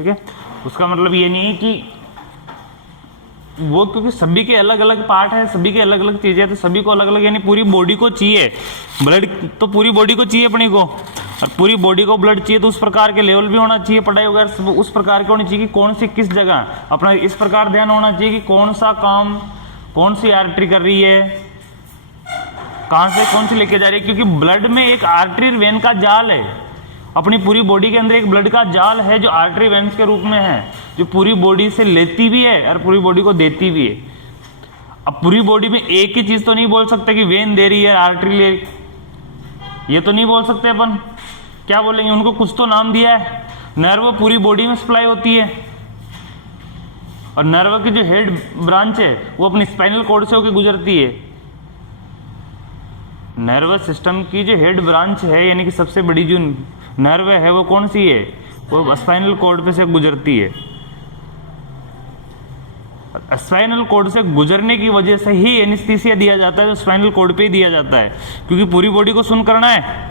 ठीक है। उसका मतलब ये नहीं है कि वो, क्योंकि सभी के अलग अलग पार्ट है, सभी के अलग अलग चीजें, तो सभी को अलग अलग, यानी पूरी बॉडी को चाहिए ब्लड, तो पूरी बॉडी को चाहिए अपनी को, और पूरी बॉडी को ब्लड चाहिए तो उस प्रकार के लेवल भी होना चाहिए, पढ़ाई वगैरह उस प्रकार की होनी चाहिए कि कौन सी किस जगह अपना इस प्रकार ध्यान होना चाहिए कि कौन सा काम कौन सी आर्टरी कर रही है, कहां से कौन सी लेके जा रही है, क्योंकि ब्लड में एक आर्टरी वेन का जाल है, अपनी पूरी बॉडी के अंदर एक ब्लड का जाल है जो आर्टरी वेन्स के रूप में है, जो पूरी बॉडी से लेती भी है और पूरी बॉडी को देती भी है। अब पूरी बॉडी में एक ही चीज तो नहीं बोल सकते कि वेन दे रही है आर्टरी ले, ये तो नहीं बोल सकते अपन, क्या बोलेंगे, उनको कुछ तो नाम दिया है। नर्व पूरी बॉडी में सप्लाई होती है, और नर्व की जो हेड ब्रांच है वो अपनी स्पाइनल कॉर्ड से होकर गुजरती है। नर्वस सिस्टम की जो हेड ब्रांच है, यानी कि सबसे बड़ी जो नर्व है वो कौन सी है, वो स्पाइनल कॉर्ड पे से गुजरती है। स्पाइनल कॉर्ड से गुजरने की वजह से ही एनेस्थीसिया दिया जाता है, जो स्पाइनल कॉर्ड पे ही दिया जाता है, क्योंकि पूरी बॉडी को सुन करना है।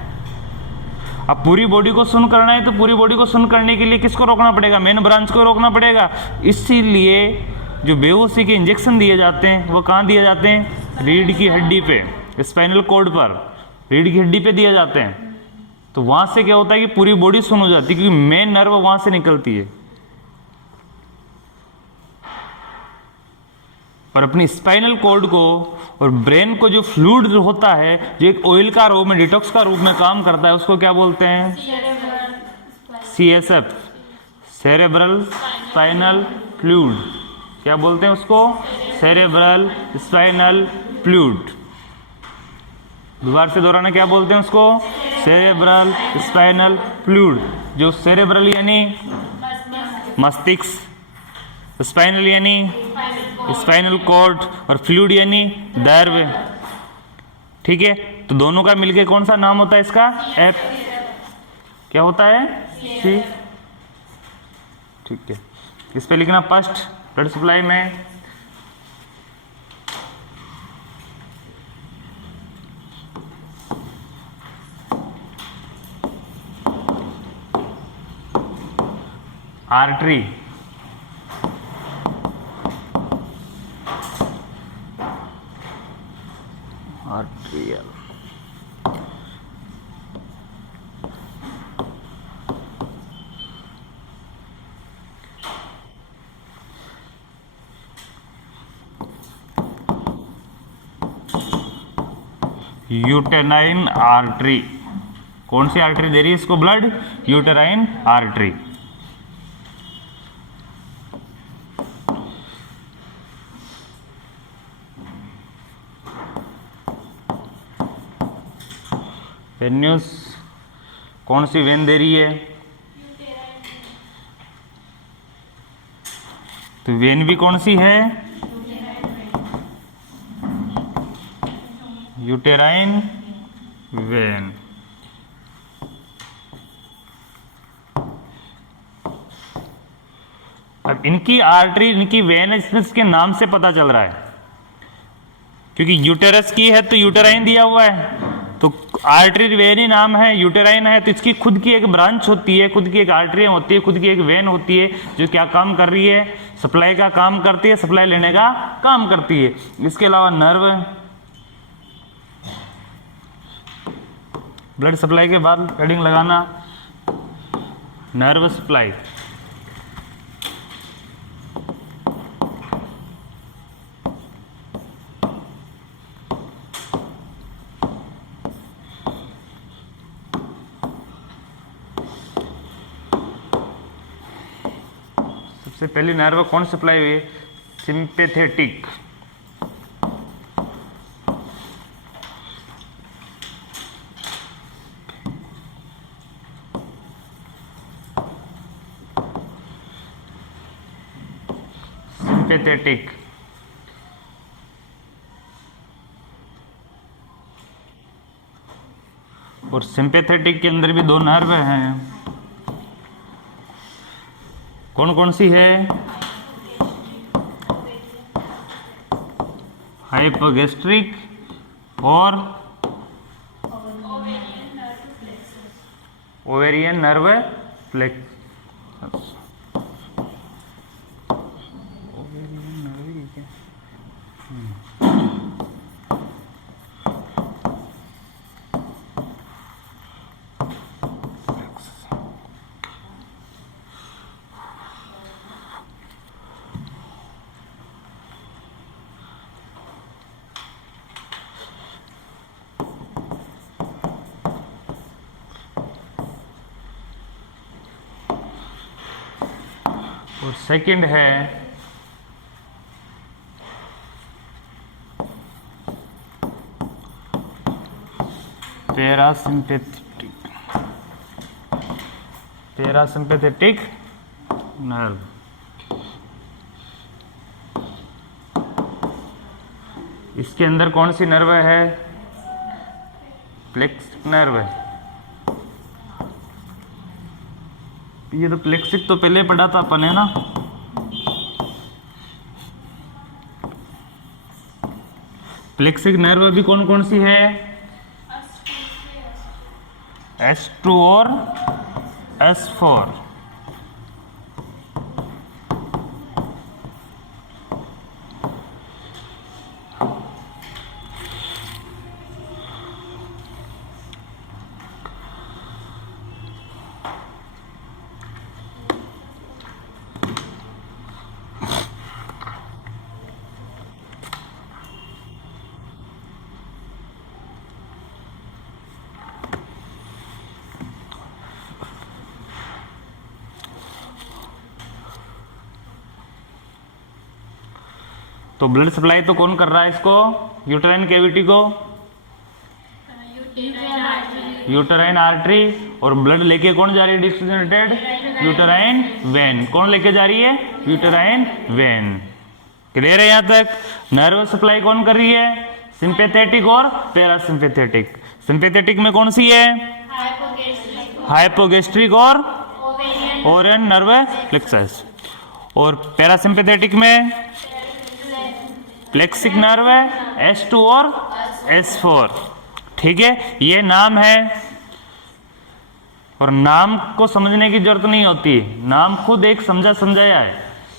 अब पूरी बॉडी को सुन करना है तो पूरी बॉडी को सुन करने के लिए किसको रोकना पड़ेगा, मेन ब्रांच को रोकना पड़ेगा। इसीलिए जो बेहोशी के इंजेक्शन दिए जाते हैं वो कहाँ दिए जाते हैं, रीढ़ की हड्डी पे, स्पाइनल कॉर्ड पर, रीढ़ की हड्डी पे दिए जाते हैं। तो वहां से क्या होता है कि पूरी बॉडी सुन हो जाती है, क्योंकि मेन नर्व वहां से निकलती है। और अपनी स्पाइनल कॉर्ड को और ब्रेन को जो फ्लूइड होता है, जो एक ऑयल का रूप में, डिटॉक्स का रूप में काम करता है, उसको क्या बोलते हैं, CSF, सेरेब्रल स्पाइनल फ्लूइड। क्या बोलते हैं उसको, सेरेब्रल स्पाइनल फ्लूइड। दोबारा से दोहराना, क्या बोलते हैं उसको, सेरेब्रल स्पाइनल फ्लूइड। जो सेरेब्रल यानी मस्तिष्क, स्पाइनल यानी स्पाइनल कॉर्ड, और फ्लूइड यानी नर्व, ठीक है। तो दोनों का मिलके कौन सा नाम होता है इसका, एफ, क्या होता है, सी, ठीक है। इस पे लिखना फर्स्ट ब्लड सप्लाई में आर्टरी, आर्ट्रियल, यूटेराइन आर्टरी। कौन सी आर्टरी दे रही है इसको ब्लड, यूटेराइन आर्टरी। वेन्यूस, कौन सी वेन दे रही है, तो वेन भी कौन सी है, यूटेराइन वेन। अब इनकी आर्टरी, इनकी वेन इसके नाम से पता चल रहा है, क्योंकि यूटेरस की है तो यूटेराइन दिया हुआ है, तो आर्टरी वेन ही नाम है, यूटेराइन है, तो इसकी खुद की एक ब्रांच होती है, खुद की एक आर्टरी होती है, खुद की एक वेन होती है, जो क्या काम कर रही है, सप्लाई का काम करती है, सप्लाई लेने का काम करती है। इसके अलावा नर्व, ब्लड सप्लाई के बाद हेडिंग लगाना, नर्व सप्लाई। सबसे पहली नर्व कौन सप्लाई हुई, सिंपैथेटिक, सिंपैथेटिक। और सिंपैथेटिक के अंदर भी दो नर्व हैं, कौन कौन सी है, हाइपोगैस्ट्रिक और ओवेरियन नर्व फ्लेक्स। और सेकंड है पैरासिम्पैथेटिक नर्व। इसके अंदर कौन सी नर्व है? प्लेक्सिक नर्व है। ये तो प्लेक्सिक तो पहले पढ़ा था अपन, है ना? प्लेक्सिक नर्व अभी कौन कौन सी है? S2 और S4। तो ब्लड सप्लाई तो कौन कर रहा है इसको? यूटेराइन कैविटी को यूटेराइन आर्टरी, और ब्लड लेके कौन जा रही है डिस्ट्रीब्यूटेड? Uterine when. कौन लेके जा रही है? Uterine when. क्लियर है यहाँ तक? नर्व सप्लाई कौन कर रही है? सिंपैथेटिक और पैरासिम्पैथेटिक। सिंपैथेटिक में कौन सी है? हाइपोगैस्ट्रिक और ओरियन नर्व प्लेक्सस। और पैरासिम्पैथेटिक में प्लेक्सिक नर्व है, S2 और S4। ठीक है, ये नाम है और नाम को समझने की जरूरत नहीं होती, नाम खुद एक समझा समझाया है,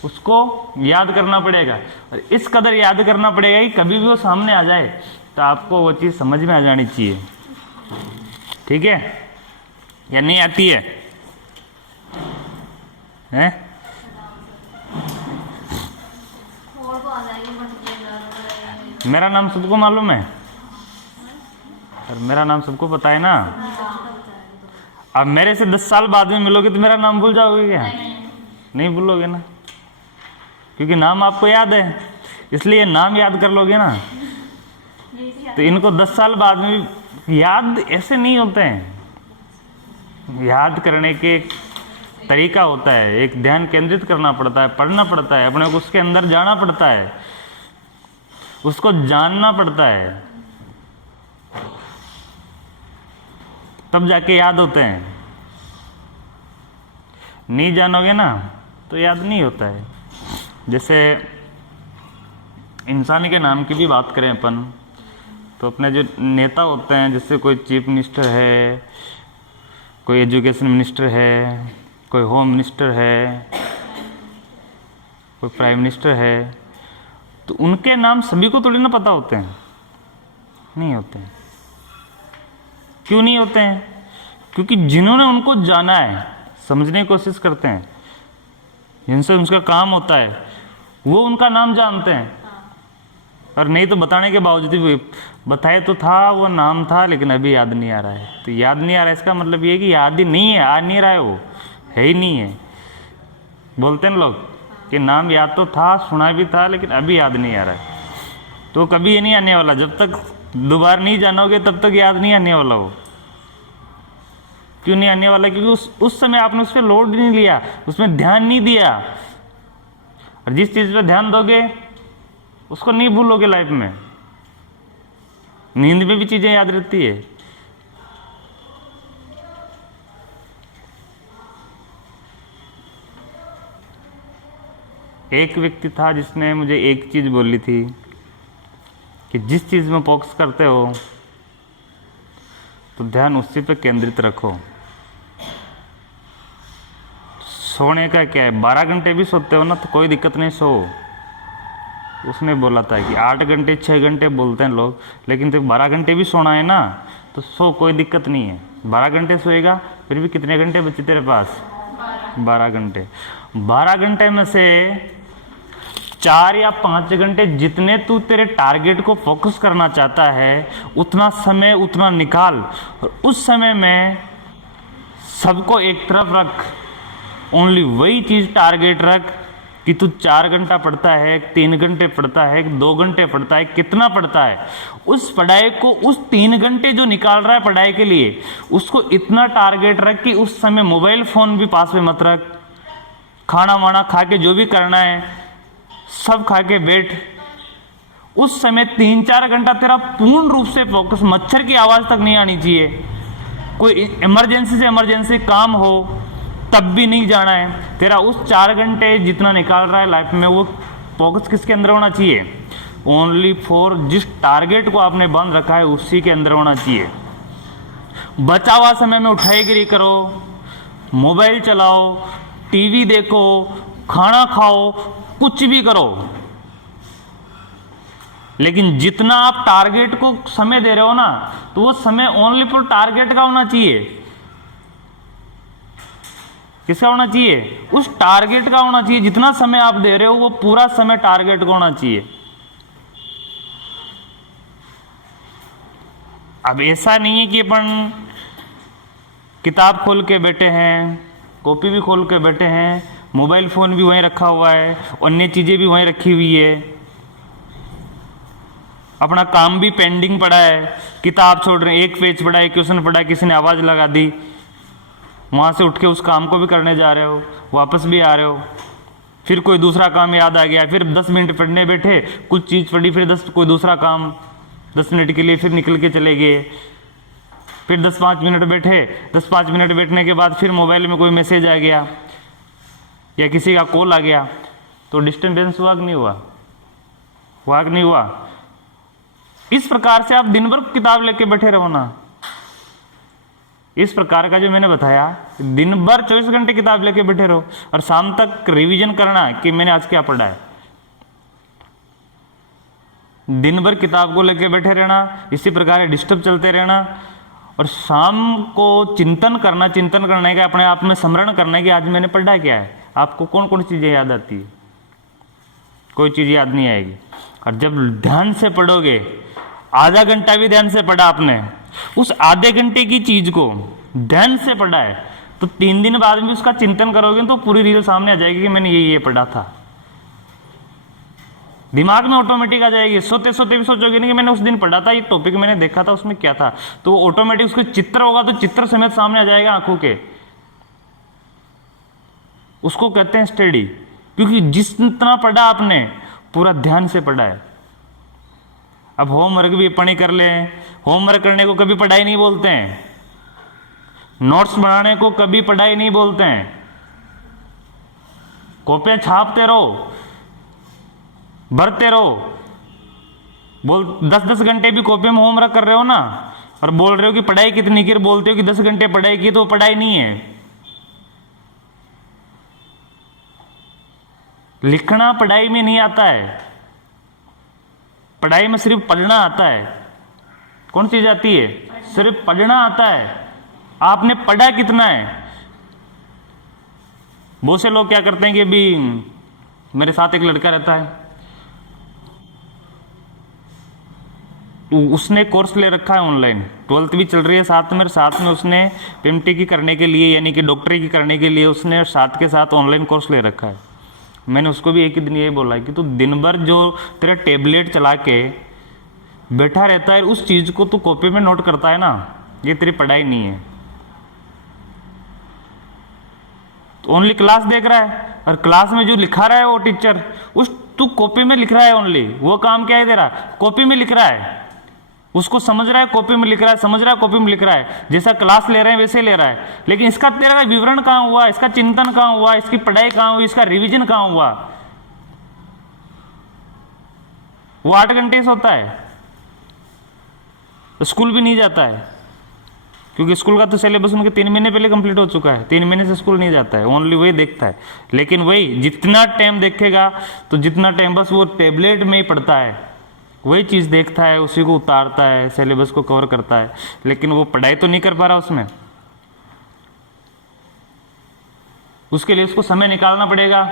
उसको याद करना पड़ेगा। और इस कदर याद करना पड़ेगा कि कभी भी वो सामने आ जाए तो आपको वो चीज़ समझ में आ जानी चाहिए। ठीक है, या नहीं आती है? मेरा नाम सबको मालूम है और मेरा नाम सबको पता है ना। अब मेरे से 10 साल बाद में मिलोगे तो मेरा नाम भूल जाओगे क्या? नहीं भूलोगे ना, क्योंकि नाम आपको याद है, इसलिए नाम याद कर लोगे ना। तो इनको 10 साल बाद में याद ऐसे नहीं होते हैं। याद करने के एक तरीका होता है, एक ध्यान केंद्रित करना पड़ता है, पढ़ना पड़ता है, अपने को उसके अंदर जाना पड़ता है, उसको जानना पड़ता है, तब जाके याद होते हैं। नहीं जानोगे ना तो याद नहीं होता है। जैसे इंसान के नाम की भी बात करें अपन, तो अपने जो नेता होते हैं, जैसे कोई चीफ मिनिस्टर है, कोई एजुकेशन मिनिस्टर है, कोई होम मिनिस्टर है, कोई प्राइम मिनिस्टर है, तो उनके नाम सभी को थोड़ी ना पता होते हैं। नहीं होते हैं। क्यों नहीं होते हैं? क्योंकि जिन्होंने उनको जाना है, समझने की कोशिश करते हैं, जिनसे उनका काम होता है, वो उनका नाम जानते हैं। और नहीं तो बताने के बावजूद भी बताए तो था, वो नाम था लेकिन अभी याद नहीं आ रहा है। तो याद नहीं आ रहा है, इसका मतलब ये है कि याद ही नहीं है, आ नहीं रहा है, वो है ही नहीं है। बोलते हैं लोग कि नाम याद तो था, सुना भी था, लेकिन अभी याद नहीं आ रहा है। तो कभी ये नहीं आने वाला, जब तक दोबारा नहीं जानोगे तब तक याद नहीं आने वाला वो। क्यों नहीं आने वाला? क्योंकि उस समय आपने उस पर लोड नहीं लिया, उसमें ध्यान नहीं दिया। और जिस चीज़ पे ध्यान दोगे उसको नहीं भूलोगे लाइफ में। नींद में भी चीज़ें याद रहती है। एक व्यक्ति था जिसने मुझे एक चीज़ बोली थी कि जिस चीज़ में फोकस करते हो तो ध्यान उसी पे केंद्रित रखो। सोने का क्या है, 12 घंटे भी सोते हो ना तो कोई दिक्कत नहीं, सो। उसने बोला था कि 8 घंटे 6 घंटे बोलते हैं लोग, लेकिन तो 12 घंटे भी सोना है ना तो सो, कोई दिक्कत नहीं है। 12 घंटे सोएगा, फिर भी कितने घंटे बचे तेरे पास? 12 घंटे। 12 घंटे में से 4 या 5 घंटे जितने तू तेरे टारगेट को फोकस करना चाहता है उतना समय उतना निकाल, और उस समय में सबको एक तरफ रख, ओनली वही चीज टारगेट रख कि तू 4 घंटा पढ़ता है, 3 घंटे पढ़ता है, 2 घंटे पढ़ता है, कितना पढ़ता है। उस पढ़ाई को, उस 3 घंटे जो निकाल रहा है पढ़ाई के लिए, उसको इतना टारगेट रख कि उस समय मोबाइल फोन भी पास में मत रख। खाना वाना खा के जो भी करना है सब खा के बैठ। उस समय 3-4 घंटा तेरा पूर्ण रूप से फोकस, मच्छर की आवाज तक नहीं आनी चाहिए। कोई इमरजेंसी से इमरजेंसी काम हो तब भी नहीं जाना है। तेरा उस 4 घंटे जितना निकाल रहा है लाइफ में, वो फोकस किसके अंदर होना चाहिए? ओनली फॉर जिस टारगेट को आपने बंद रखा है उसी के अंदर होना चाहिए। बचा हुआ समय में उठाईगिरी करो, मोबाइल चलाओ, टीवी देखो, खाना खाओ, कुछ भी करो, लेकिन जितना आप टारगेट को समय दे रहे हो ना, तो वो समय ओनली फॉर टारगेट का होना चाहिए। किसका होना चाहिए? उस टारगेट का होना चाहिए। जितना समय आप दे रहे हो वो पूरा समय टारगेट को होना चाहिए। अब ऐसा नहीं है कि अपन किताब खोल के बैठे हैं, कॉपी भी खोल के बैठे हैं, मोबाइल फोन भी वहीं रखा हुआ है, अन्य चीजें भी वहीं रखी हुई है, अपना काम भी पेंडिंग पड़ा है, किताब छोड़ रहे हैं, एक पेज पढ़ा है, क्वेश्चन पढ़ा है, किसी ने आवाज लगा दी, वहां से उठ के उस काम को भी करने जा रहे हो, वापस भी आ रहे हो, फिर कोई दूसरा काम याद आ गया, फिर 10 मिनट पढ़ने बैठे, कुछ चीज पढ़ी, फिर कोई दूसरा काम 10 मिनट के लिए फिर निकल के चले गए, फिर 10-5 मिनट बैठे, 10-5 मिनट बैठने के बाद फिर मोबाइल में कोई मैसेज आ गया या किसी का कॉल आ गया, तो डिस्टर्बेंस हुआ कि नहीं हुआ? हुआ कि नहीं हुआ? इस प्रकार से आप दिन भर किताब लेके बैठे रहो ना। इस प्रकार का जो मैंने बताया, दिन भर 24 घंटे किताब लेके बैठे रहो और शाम तक रिवीजन करना कि मैंने आज क्या पढ़ा है। दिन भर किताब को लेके बैठे रहना, इसी प्रकार डिस्टर्ब चलते रहना, और शाम को चिंतन करने का, अपने आप में स्मरण करना है कि आज मैंने पढ़ा क्या है। आपको कौन कौन चीजें याद आती है? कोई चीज याद नहीं आएगी। और जब ध्यान से पढ़ोगे, आधा घंटा भी ध्यान से पढ़ा आपने, उस आधे घंटे की चीज को ध्यान से पढ़ा है, तो 3 दिन बाद भी उसका चिंतन करोगे तो पूरी रील सामने आ जाएगी कि मैंने ये पढ़ा था। दिमाग में ऑटोमेटिक आ जाएगी। सोते सोते भी सोचोगे नहीं कि मैंने उस दिन पढ़ा था, ये टॉपिक मैंने देखा था, उसमें क्या था, तो ऑटोमेटिक उसके चित्र होगा तो चित्र समेत सामने आ जाएगा आंखों के। उसको कहते हैं स्टडी, क्योंकि जितना पढ़ा आपने पूरा ध्यान से पढ़ा है। अब होमवर्क भी अपन ही कर ले, होमवर्क करने को कभी पढ़ाई नहीं बोलते हैं, नोट्स बनाने को कभी पढ़ाई नहीं बोलते हैं। कॉपियां छापते रहो, भरते रहो, बोल 10-10 घंटे भी कॉपी में होमवर्क कर रहे हो ना, और बोल रहे हो कि पढ़ाई कितनी की, बोलते हो कि 10 घंटे पढ़ाई की, तो पढ़ाई नहीं है। लिखना पढ़ाई में नहीं आता है, पढ़ाई में सिर्फ पढ़ना आता है। कौन चीज आती है? सिर्फ पढ़ना आता है। आपने पढ़ा कितना है? बहुत से लोग क्या करते हैं कि अभी मेरे साथ एक लड़का रहता है, उसने कोर्स ले रखा है ऑनलाइन, 12th भी चल रही है साथ में उसने PMT की करने के लिए, यानी कि डॉक्टरी की करने के लिए उसने साथ के साथ ऑनलाइन कोर्स ले रखा है। मैंने उसको भी एक ही दिन ये बोला कि तू दिन भर जो तेरा टेबलेट चला के बैठा रहता है, उस चीज को तू कॉपी में नोट करता है ना, ये तेरी पढ़ाई नहीं है। तो ओनली क्लास देख रहा है, और क्लास में जो लिखा रहा है वो टीचर, उस तू कॉपी में लिख रहा है ओनली, वो काम क्या है तेरा? कॉपी में लिख रहा है, उसको समझ रहा है, कॉपी में लिख रहा है, समझ रहा है, कॉपी में लिख रहा है, जैसा क्लास ले रहे हैं वैसे ले रहा है। लेकिन इसका तेरा विवरण कहां हुआ, इसका चिंतन कहां हुआ, इसकी पढ़ाई कहां हुई, इसका रिवीजन कहां हुआ? वो 8 घंटे से होता है, स्कूल भी नहीं जाता है, क्योंकि स्कूल का तो सिलेबस उनके 3 महीने पहले कंप्लीट हो चुका है। 3 महीने से स्कूल नहीं जाता है, ओनली वही देखता है। लेकिन वही जितना टाइम देखेगा, तो जितना टाइम बस वो टेबलेट में ही पढ़ता है, वही चीज देखता है, उसी को उतारता है, सिलेबस को कवर करता है, लेकिन वो पढ़ाई तो नहीं कर पा रहा उसमें। उसके लिए उसको समय निकालना पड़ेगा,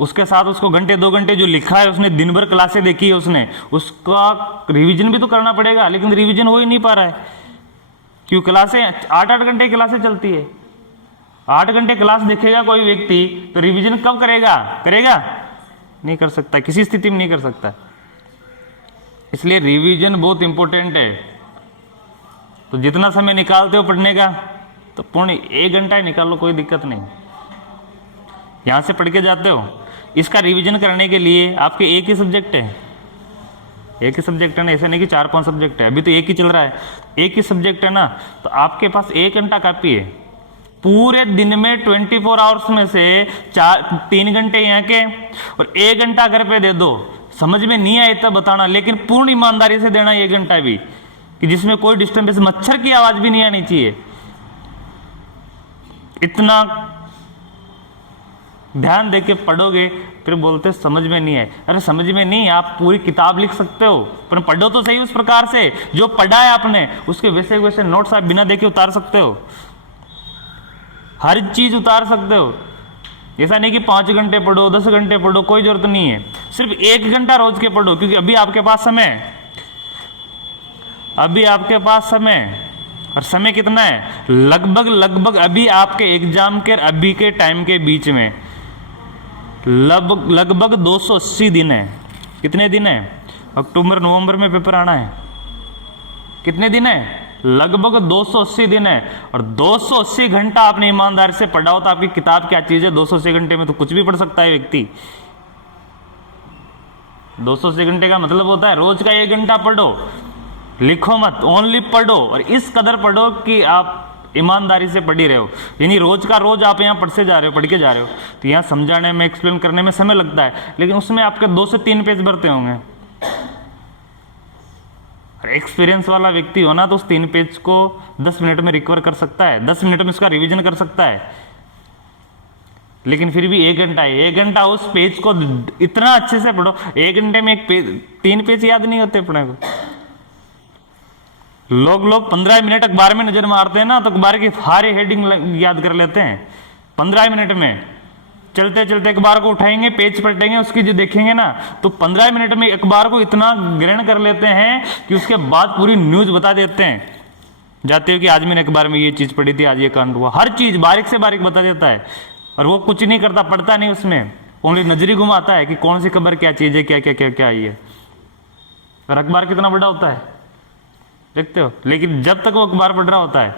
उसके साथ उसको घंटे 2 घंटे जो लिखा है उसने, दिन भर क्लासें देखी है उसने, उसका रिवीजन भी तो करना पड़ेगा, लेकिन रिवीजन हो ही नहीं पा रहा है, क्यों? क्लासें 8-8 घंटे क्लासें चलती है, 8 घंटे क्लास देखेगा कोई व्यक्ति तो रिवीजन कब करेगा? करेगा नहीं कर सकता, किसी स्थिति में नहीं कर सकता। इसलिए रिवीजन बहुत इंपॉर्टेंट है। तो जितना समय निकालते हो पढ़ने का तो पूर्ण 1 घंटा ही निकाल लो, कोई दिक्कत नहीं। यहां से पढ़ के जाते हो, इसका रिवीजन करने के लिए आपके एक ही सब्जेक्ट है, एक ही सब्जेक्ट है ना, ऐसे नहीं कि 4-5 सब्जेक्ट है, अभी तो एक ही चल रहा है, एक ही सब्जेक्ट है ना, तो आपके पास 1 घंटा काफी है। पूरे दिन में 24 आवर्स में से 3 घंटे यहाँ के और 1 घंटा घर पे दे दो। समझ में नहीं आए तब बताना, लेकिन पूर्ण ईमानदारी से देना 1 घंटा भी, कि जिसमें कोई डिस्टर्बेंस, मच्छर की आवाज भी नहीं आनी चाहिए। इतना ध्यान देके पढ़ोगे, फिर बोलते समझ में नहीं आए। अरे समझ में नहीं, आप पूरी किताब लिख सकते हो, पर पढ़ो तो सही उस प्रकार से जो पढ़ा है आपने, उसके वैसे वैसे नोट्स आप बिना देखे उतार सकते हो, हर चीज उतार सकते हो। ऐसा नहीं कि 5 घंटे पढ़ो, 10 घंटे पढ़ो, कोई जरूरत नहीं है। सिर्फ 1 घंटा रोज के पढ़ो, क्योंकि अभी आपके पास समय है, अभी आपके पास समय है। और समय कितना है? लगभग अभी आपके एग्जाम के अभी के टाइम के बीच में लगभग 280 दिन है। कितने दिन है? अक्टूबर नवंबर में पेपर आना है। कितने दिन है? लगभग 280 दिन है। और 280 घंटा आपने ईमानदारी से पढ़ा हो तो आपकी किताब क्या चीज है? 280 घंटे में तो कुछ भी पढ़ सकता है व्यक्ति। 280 घंटे का मतलब होता है रोज का 1 घंटा पढ़ो, लिखो मत, ओनली पढ़ो। और इस कदर पढ़ो कि आप ईमानदारी से पढ़ ही रहे हो, यानी रोज का रोज आप यहाँ पढ़ते जा रहे हो, पढ़ के जा रहे हो। तो यहाँ समझाने में, एक्सप्लेन करने में समय लगता है, लेकिन उसमें आपके 2 से 3 पेज भरते होंगे। एक्सपीरियंस वाला व्यक्ति हो ना तो उस 3 पेज को 10 मिनट में रिकवर कर सकता है, 10 मिनट में उसका रिवीजन कर सकता है। लेकिन फिर भी 1 घंटा है, 1 घंटा उस पेज को इतना अच्छे से पढ़ो। 1 घंटे में 3 पेज याद नहीं होते पढ़ने को। लोग 15 मिनट अखबार में नजर मारते हैं ना, तो अखबार की सारी हेडिंग याद कर लेते हैं 15 मिनट में। चलते चलते अखबार को उठाएंगे, पेज पलटेंगे, उसकी जो देखेंगे ना, तो 15 मिनट में अखबार को इतना ग्रहण कर लेते हैं कि उसके बाद पूरी न्यूज बता देते हैं। जाते हो कि आज मैंने अखबार में ये चीज पढ़ी थी, आज ये कांड हुआ, हर चीज बारीक से बारीक बता देता है। और वो कुछ नहीं करता, पढ़ता नहीं उसमें, ओनली नजरी घुमाता है कि कौन सी खबर क्या चीज है, क्या क्या क्या क्या आई है। और अखबार कितना बड़ा होता है देखते हो। लेकिन जब तक वो अखबार पढ़ रहा होता है,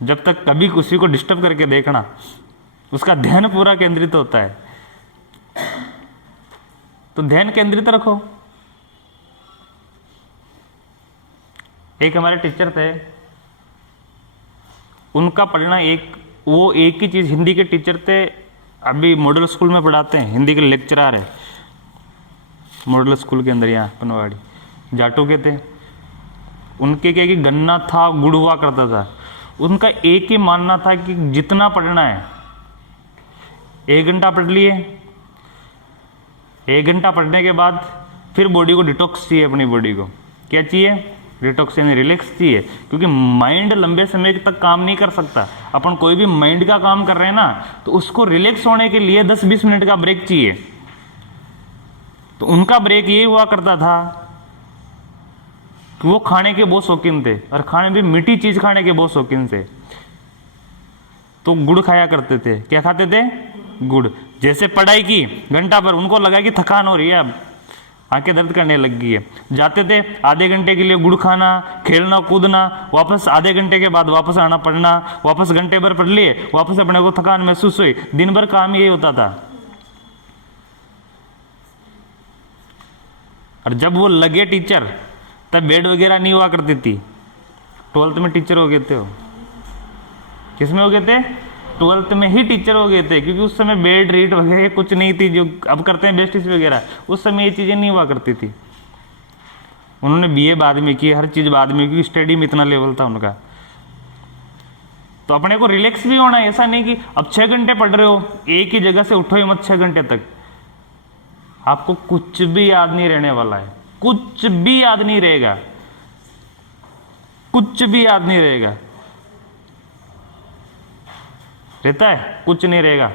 जब तक कभी किसी को डिस्टर्ब करके देखना, उसका ध्यान पूरा केंद्रित होता है। तो ध्यान केंद्रित रखो। एक हमारे टीचर थे, उनका पढ़ना वो एक ही चीज, हिंदी के टीचर थे, अभी मॉडल स्कूल में पढ़ाते हैं, हिंदी के लेक्चरर है मॉडल स्कूल के अंदर, यहाँ पनवाड़ी जाटो के थे। उनके क्या कि गन्ना था, गुड़ हुआ करता था। उनका एक ही मानना था कि जितना पढ़ना है, 1 घंटा पढ़ लिए, 1 घंटा पढ़ने के बाद फिर बॉडी को डिटॉक्स चाहिए। अपनी बॉडी को क्या चाहिए? डिटॉक्स यानी रिलैक्स चाहिए, क्योंकि माइंड लंबे समय तक काम नहीं कर सकता। अपन कोई भी माइंड का काम कर रहे हैं ना, तो उसको रिलैक्स होने के लिए 10-20 मिनट का ब्रेक चाहिए। तो उनका ब्रेक ये हुआ करता था कि वो खाने के बहुत शौकीन थे, और खाने भी मीठी चीज खाने के बहुत शौकीन थे। तो गुड़ खाया करते थे। क्या खाते थे? गुड़। जैसे पढ़ाई की घंटा पर, उनको लगा कि थकान हो रही है, अब आंखें दर्द करने लग गई है, जाते थे आधे घंटे के लिए गुड़ खाना, खेलना कूदना, वापस आधे घंटे के बाद वापस आना पढ़ना, वापस घंटे भर पढ़ लिए, वापस अपने को थकान महसूस हुई। दिन भर काम यही होता था। और जब वो लगे टीचर, तब बेड वगैरह नहीं हुआ करती थी। 12th में टीचर हो गए थे वो। किसमें हो गए थे? 12th में ही टीचर हो गए थे, क्योंकि उस समय बेड रीड वगैरह कुछ नहीं थी जो अब करते हैं बेस्टिस वगैरह, उस समय ये चीजें नहीं हुआ करती थी। उन्होंने बीए बाद में की, हर चीज बाद में, क्योंकि स्टडी में इतना लेवल था उनका। तो अपने को रिलैक्स भी होना है। ऐसा नहीं कि अब 6 घंटे पढ़ रहे हो, एक ही जगह से उठो ही मत 6 घंटे तक, आपको कुछ भी याद नहीं रहने वाला है, कुछ भी याद नहीं रहेगा, कुछ भी याद नहीं रहेगा। रहता है? कुछ नहीं रहेगा।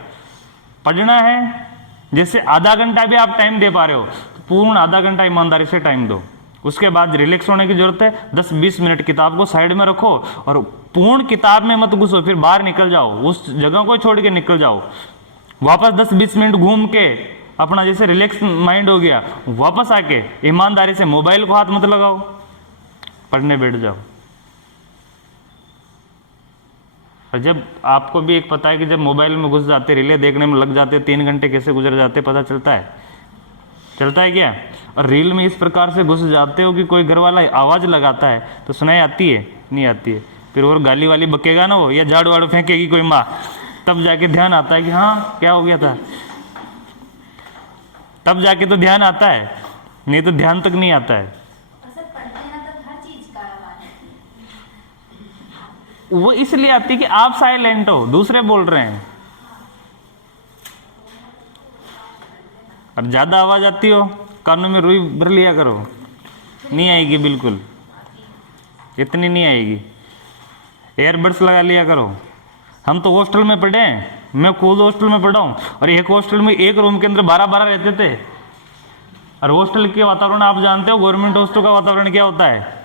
पढ़ना है, जैसे आधा घंटा भी आप टाइम दे पा रहे हो, तो पूर्ण आधा घंटा ईमानदारी से टाइम दो। उसके बाद रिलैक्स होने की जरूरत है। 10-20 मिनट किताब को साइड में रखो और पूर्ण किताब में मत घुसो, फिर बाहर निकल जाओ, उस जगह को छोड़ के निकल जाओ। वापस 10-20 मिनट घूम के अपना जैसे रिलैक्स माइंड हो गया, वापस आके ईमानदारी से मोबाइल को हाथ मत लगाओ, पढ़ने बैठ जाओ। और जब आपको भी एक पता है कि जब मोबाइल में घुस जाते, रिले देखने में लग जाते, 3 घंटे कैसे गुजर जाते पता चलता है? चलता है क्या? और रील में इस प्रकार से घुस जाते हो कि कोई घर वाला आवाज लगाता है तो सुनाई आती है? नहीं आती है। फिर और गाली वाली बकेगा ना वो, या झाड़ू वाड़ू फेंकेगी कोई माँ, तब जाके ध्यान आता है कि हाँ क्या हो गया था, तब जाके तो ध्यान आता है, नहीं तो ध्यान तक नहीं आता है। वो इसलिए आती है कि आप साइलेंट हो, दूसरे बोल रहे हैं। अब ज्यादा आवाज आती हो, कानों में रुई भर लिया करो, नहीं आएगी, बिल्कुल इतनी नहीं आएगी। एयरबड्स लगा लिया करो। हम तो हॉस्टल में पढ़े हैं, मैं खुद हॉस्टल में पढ़ा हूँ, और एक हॉस्टल में एक रूम के अंदर 12-12 रहते थे। और हॉस्टल के वातावरण आप जानते हो, गवर्नमेंट हॉस्टल का वातावरण क्या होता है?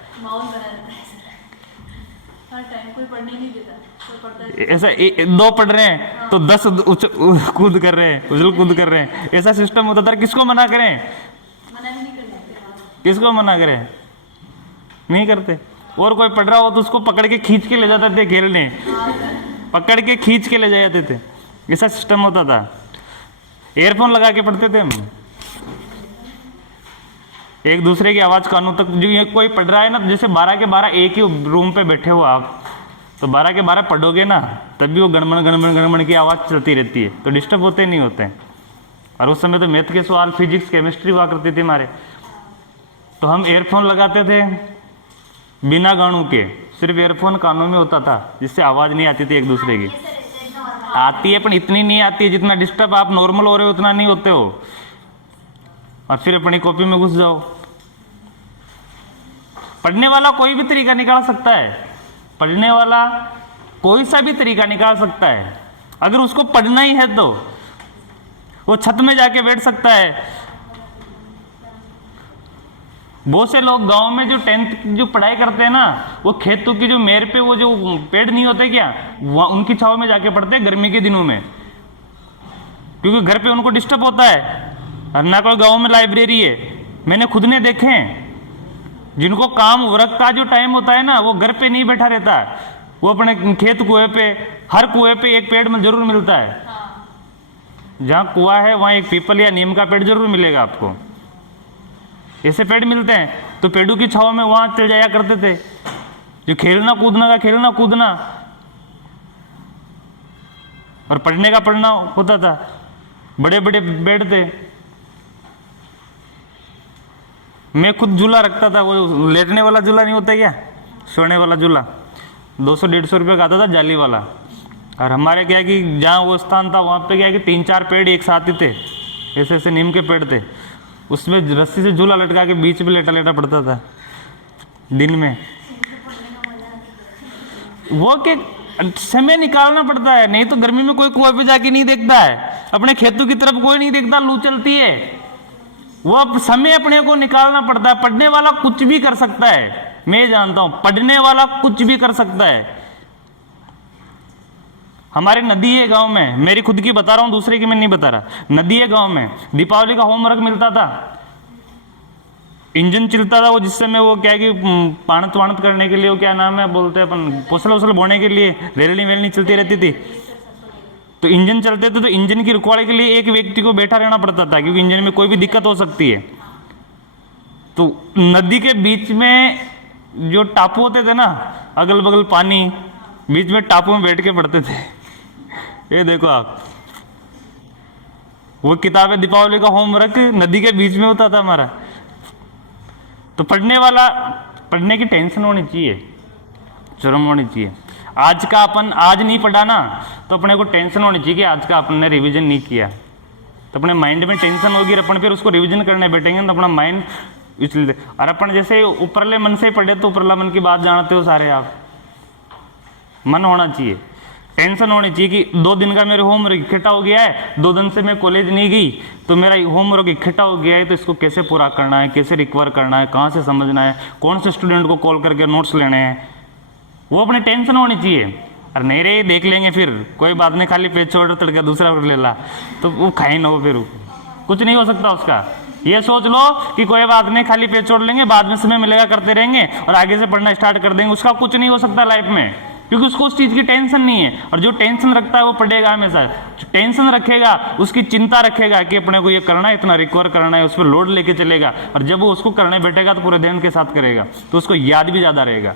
कोई पढ़ने नहीं देता, कोई पढ़ता है। ऐसा 2 पढ़ रहे हैं तो 10 कूद कर रहे हैं, उछल कूद कर रहे हैं, ऐसा सिस्टम होता था। किसको मना करें? मना भी नहीं करते। किसको मना करें? नहीं करते। और कोई पढ़ रहा हो तो उसको पकड़ के खींच के ले जाते थे खेलने, पकड़ के खींच के ले जाते थे, ऐसा सिस्टम होता था। एयरफोन लगा के पढ़ते थे हम, एक दूसरे की आवाज कानों तक। जो ये कोई पढ़ रहा है ना, जैसे 12 के 12 एक ही रूम पे बैठे हो आप, तो 12 के 12 पढ़ोगे ना, तब भी वो गणमण गणमण गणमण की आवाज चलती रहती है, तो डिस्टर्ब होते नहीं होते। और उस समय तो मैथ के सवाल, फिजिक्स, केमिस्ट्री हुआ करते थे हमारे, तो हम एयरफोन लगाते थे बिना गानों के, सिर्फ एयरफोन कानों में होता था, जिससे आवाज नहीं आती थी एक दूसरे की। आती है पर इतनी नहीं आती है जितना डिस्टर्ब आप नॉर्मल हो रहे हो उतना नहीं होते हो। और फिर अपनी कॉपी में घुस जाओ। पढ़ने वाला कोई भी तरीका निकाल सकता है, पढ़ने वाला कोई सा भी तरीका निकाल सकता है। अगर उसको पढ़ना ही है तो वो छत में जाके बैठ सकता है। बहुत से लोग गांव में जो 10th की जो पढ़ाई करते हैं ना, वो खेतों की जो मेर पे वो जो पेड़ नहीं होते क्या, उनकी छाव में जाके पढ़ते हैं गर्मी के दिनों में, क्योंकि घर पे उनको डिस्टर्ब होता है। और ना कोई गांव में लाइब्रेरी है। मैंने खुद ने देखे हैं जिनको काम वर्क का जो टाइम होता है ना, वो घर पे नहीं बैठा रहता, वो अपने खेत कुएं पे, हर कुएं पे एक पेड़ में जरूर मिलता है। जहाँ कुआं है वहाँ एक पीपल या नीम का पेड़ जरूर मिलेगा आपको। ऐसे पेड़ मिलते हैं, तो पेड़ों की छाव में वहां चल जाया करते थे। जो खेलना कूदना का खेलना कूदना, और पढ़ने का पढ़ना होता था। बड़े बड़े बेड थे, मैं खुद झूला रखता था, वो लेटने वाला झूला नहीं होता क्या, सोने वाला झूला, 200-150 रुपये का आता था, जाली वाला। और हमारे क्या है कि जहाँ वो स्थान था वहाँ पे क्या है कि 3-4 पेड़ एक साथ ही थे, ऐसे ऐसे नीम के पेड़ थे, उसमें रस्सी से झूला लटका के बीच में लेटा लेटा पड़ता था दिन में। वो के समय निकालना पड़ता है, नहीं तो गर्मी में कोई कुआं पे जाके नहीं देखता है, अपने खेतों की तरफ कोई नहीं देखता, लू चलती है। वो अब समय अपने को निकालना पड़ता है। पढ़ने वाला कुछ भी कर सकता है, मैं जानता हूं, पढ़ने वाला कुछ भी कर सकता है। हमारे नदी है गांव में, मेरी खुद की बता रहा हूं, दूसरे की मैं नहीं बता रहा। नदी है गांव में, दीपावली का होमवर्क मिलता था, इंजन चलता था वो, जिससे मैं वो क्या है कि पाणत वाणत करने के लिए, वो क्या नाम है बोलते हैं अपन, फसल वसल बोने के लिए रेलनी वेलनी चलती रहती थी, तो इंजन चलते थे, तो इंजन की रुकवाई के लिए एक व्यक्ति को बैठा रहना पड़ता था, क्योंकि इंजन में कोई भी दिक्कत हो सकती है। तो नदी के बीच में जो टापू होते थे ना, अगल बगल पानी, बीच में टापू में बैठ के पढ़ते थे। ये देखो आप, वो किताबें, दीपावली का होमवर्क नदी के बीच में होता था हमारा। तो पढ़ने वाला, पढ़ने की टेंशन होनी चाहिए, शर्म होनी चाहिए। आज का अपन आज नहीं पढ़ा ना, तो अपने को टेंशन होनी चाहिए कि आज का अपन ने रिवीजन नहीं किया, तो अपने माइंड में टेंशन होगी, अपन फिर उसको रिवीजन करने बैठेंगे तो अपना माइंड इसलिए। और अपन जैसे ऊपरले मन से पढ़े तो ऊपरला मन की बात जानते हो सारे आप, मन होना चाहिए। टेंशन होनी चाहिए कि 2 दिन का मेरे होमवर्क इकट्ठा हो गया है, 2 दिन से मैं कॉलेज नहीं गई तो मेरा होमवर्क इकट्ठा हो गया है, तो इसको कैसे पूरा करना है, कैसे रिकवर करना है, कहाँ से समझना है, कौन से स्टूडेंट को कॉल करके नोट्स लेने हैं, वो अपनी टेंशन होनी चाहिए। अरे नहीं रे देख लेंगे फिर, कोई बात नहीं, खाली पेज छोड़ तड़का दूसरा ले ला, तो वो खाई ना हो, फिर कुछ नहीं हो सकता उसका। ये सोच लो कि कोई बात नहीं, खाली पेज छोड़ लेंगे, बाद में समय मिलेगा करते रहेंगे और आगे से पढ़ना स्टार्ट कर देंगे, उसका कुछ नहीं हो सकता लाइफ में, क्योंकि उसको उस चीज की टेंशन नहीं है। और जो टेंशन रखता है वो पढ़ेगा हमेशा, जो टेंशन रखेगा उसकी चिंता रखेगा कि अपने को ये करना है, इतना रिकवर करना है, उस पर लोड लेके चलेगा, और जब वो उसको करने बैठेगा तो पूरे ध्यान के साथ करेगा, तो उसको याद भी ज्यादा रहेगा।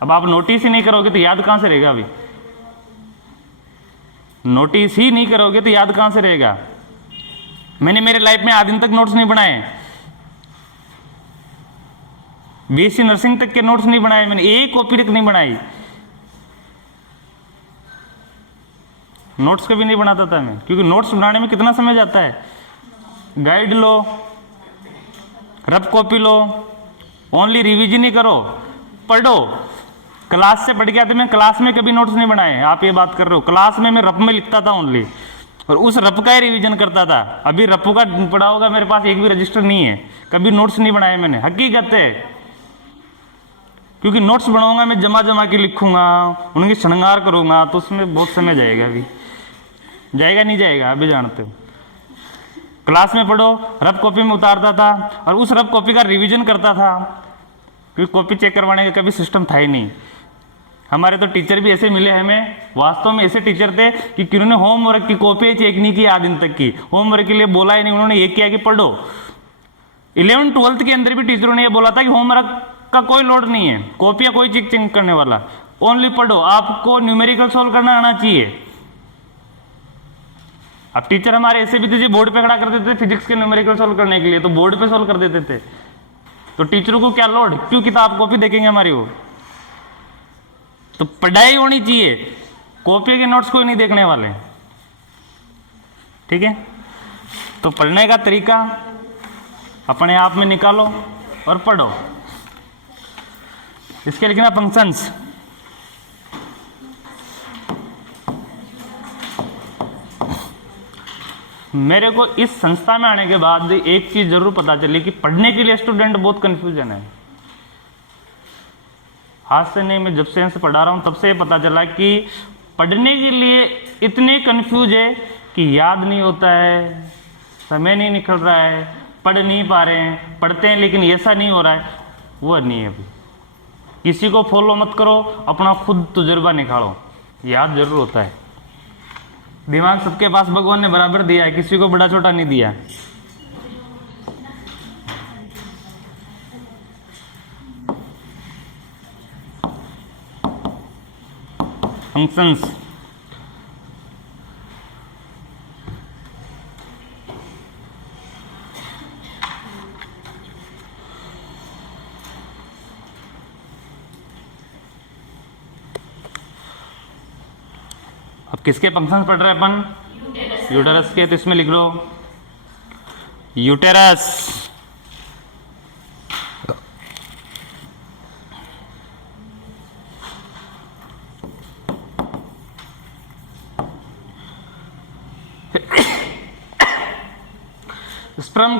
अब आप नोटिस ही नहीं करोगे तो याद कहां से रहेगा? अभी नोटिस ही नहीं करोगे तो याद कहां से रहेगा? मैंने मेरे लाइफ में आधे दिन तक नोट्स नहीं बनाए, बीएससी नर्सिंग तक के नोट्स नहीं बनाए मैंने, एक कॉपी तक नहीं बनाई, नोट्स कभी नहीं बनाता था मैं, क्योंकि नोट्स बनाने में कितना समय जाता है। गाइड लो, रफ कॉपी लो, ओनली रिवीजन ही करो, पढ़ो। क्लास से पढ़ के आते, मैं क्लास में कभी नोट्स नहीं बनाए, आप ये बात कर रहे हो, क्लास में मैं रफ में लिखता था ओनली, और उस रफ का ही रिवीजन करता था। अभी रफों का पढ़ा होगा मेरे पास एक भी रजिस्टर नहीं है, कभी नोट्स नहीं बनाए मैंने, हकीकत है। क्योंकि नोट्स बनाऊंगा मैं, जमा जमा के लिखूंगा, उनकी श्रृंगार करूंगा, तो उसमें बहुत समय जाएगा। अभी जाएगा नहीं जाएगा, अभी जानते हो। क्लास में पढ़ो, रफ कॉपी में उतारता था और उस रफ कॉपी का रिवीजन करता था, क्योंकि कॉपी चेक करवाने का कभी सिस्टम था ही नहीं। हमारे तो टीचर भी ऐसे मिले हमें, वास्तव में ऐसे टीचर थे कि किन्होंने होमवर्क की कॉपी चेक नहीं की आध दिन तक की, होमवर्क के लिए बोला ही नहीं, उन्होंने ये किया कि पढ़ो। 11th 12th के अंदर भी टीचरों ने ये बोला था कि होमवर्क का कोई लोड नहीं है, कॉपियां कोई चेक करने वाला, ओनली पढ़ो, आपको न्यूमेरिकल सोल्व करना आना चाहिए। अब टीचर हमारे ऐसे भी थे जो बोर्ड पे खड़ा कर देते थे फिजिक्स के न्यूमेरिकल सोल्व करने के लिए, तो बोर्ड पे सोल्व कर देते थे, तो टीचरों को क्या लोड, क्यों किताब कॉपी देखेंगे हमारी वो। तो पढ़ाई होनी चाहिए, कॉपी के नोट्स कोई नहीं देखने वाले, ठीक है। तो पढ़ने का तरीका अपने आप में निकालो और पढ़ो। इसके लिखना फंक्शंस, मेरे को इस संस्था में आने के बाद एक चीज जरूर पता चली कि पढ़ने के लिए स्टूडेंट बहुत कंफ्यूजन है। आज से नहीं, मैं जब से इनसे पढ़ा रहा हूं तब से पता चला कि पढ़ने के लिए इतने कंफ्यूज है कि याद नहीं होता है, समय नहीं निकल रहा है, पढ़ नहीं पा रहे हैं, पढ़ते हैं लेकिन ऐसा नहीं हो रहा है, वो नहीं है। अभी किसी को फॉलो मत करो, अपना खुद तजुर्बा निकालो, याद जरूर होता है। दिमाग सबके पास भगवान ने बराबर दिया है, किसी को बड़ा छोटा नहीं दिया। फंक्शंस, अब किसके फंक्शंस पढ़ रहे हैं अपन? यूटेरस के, तो इसमें लिख लो यूटेरस। स्पर्म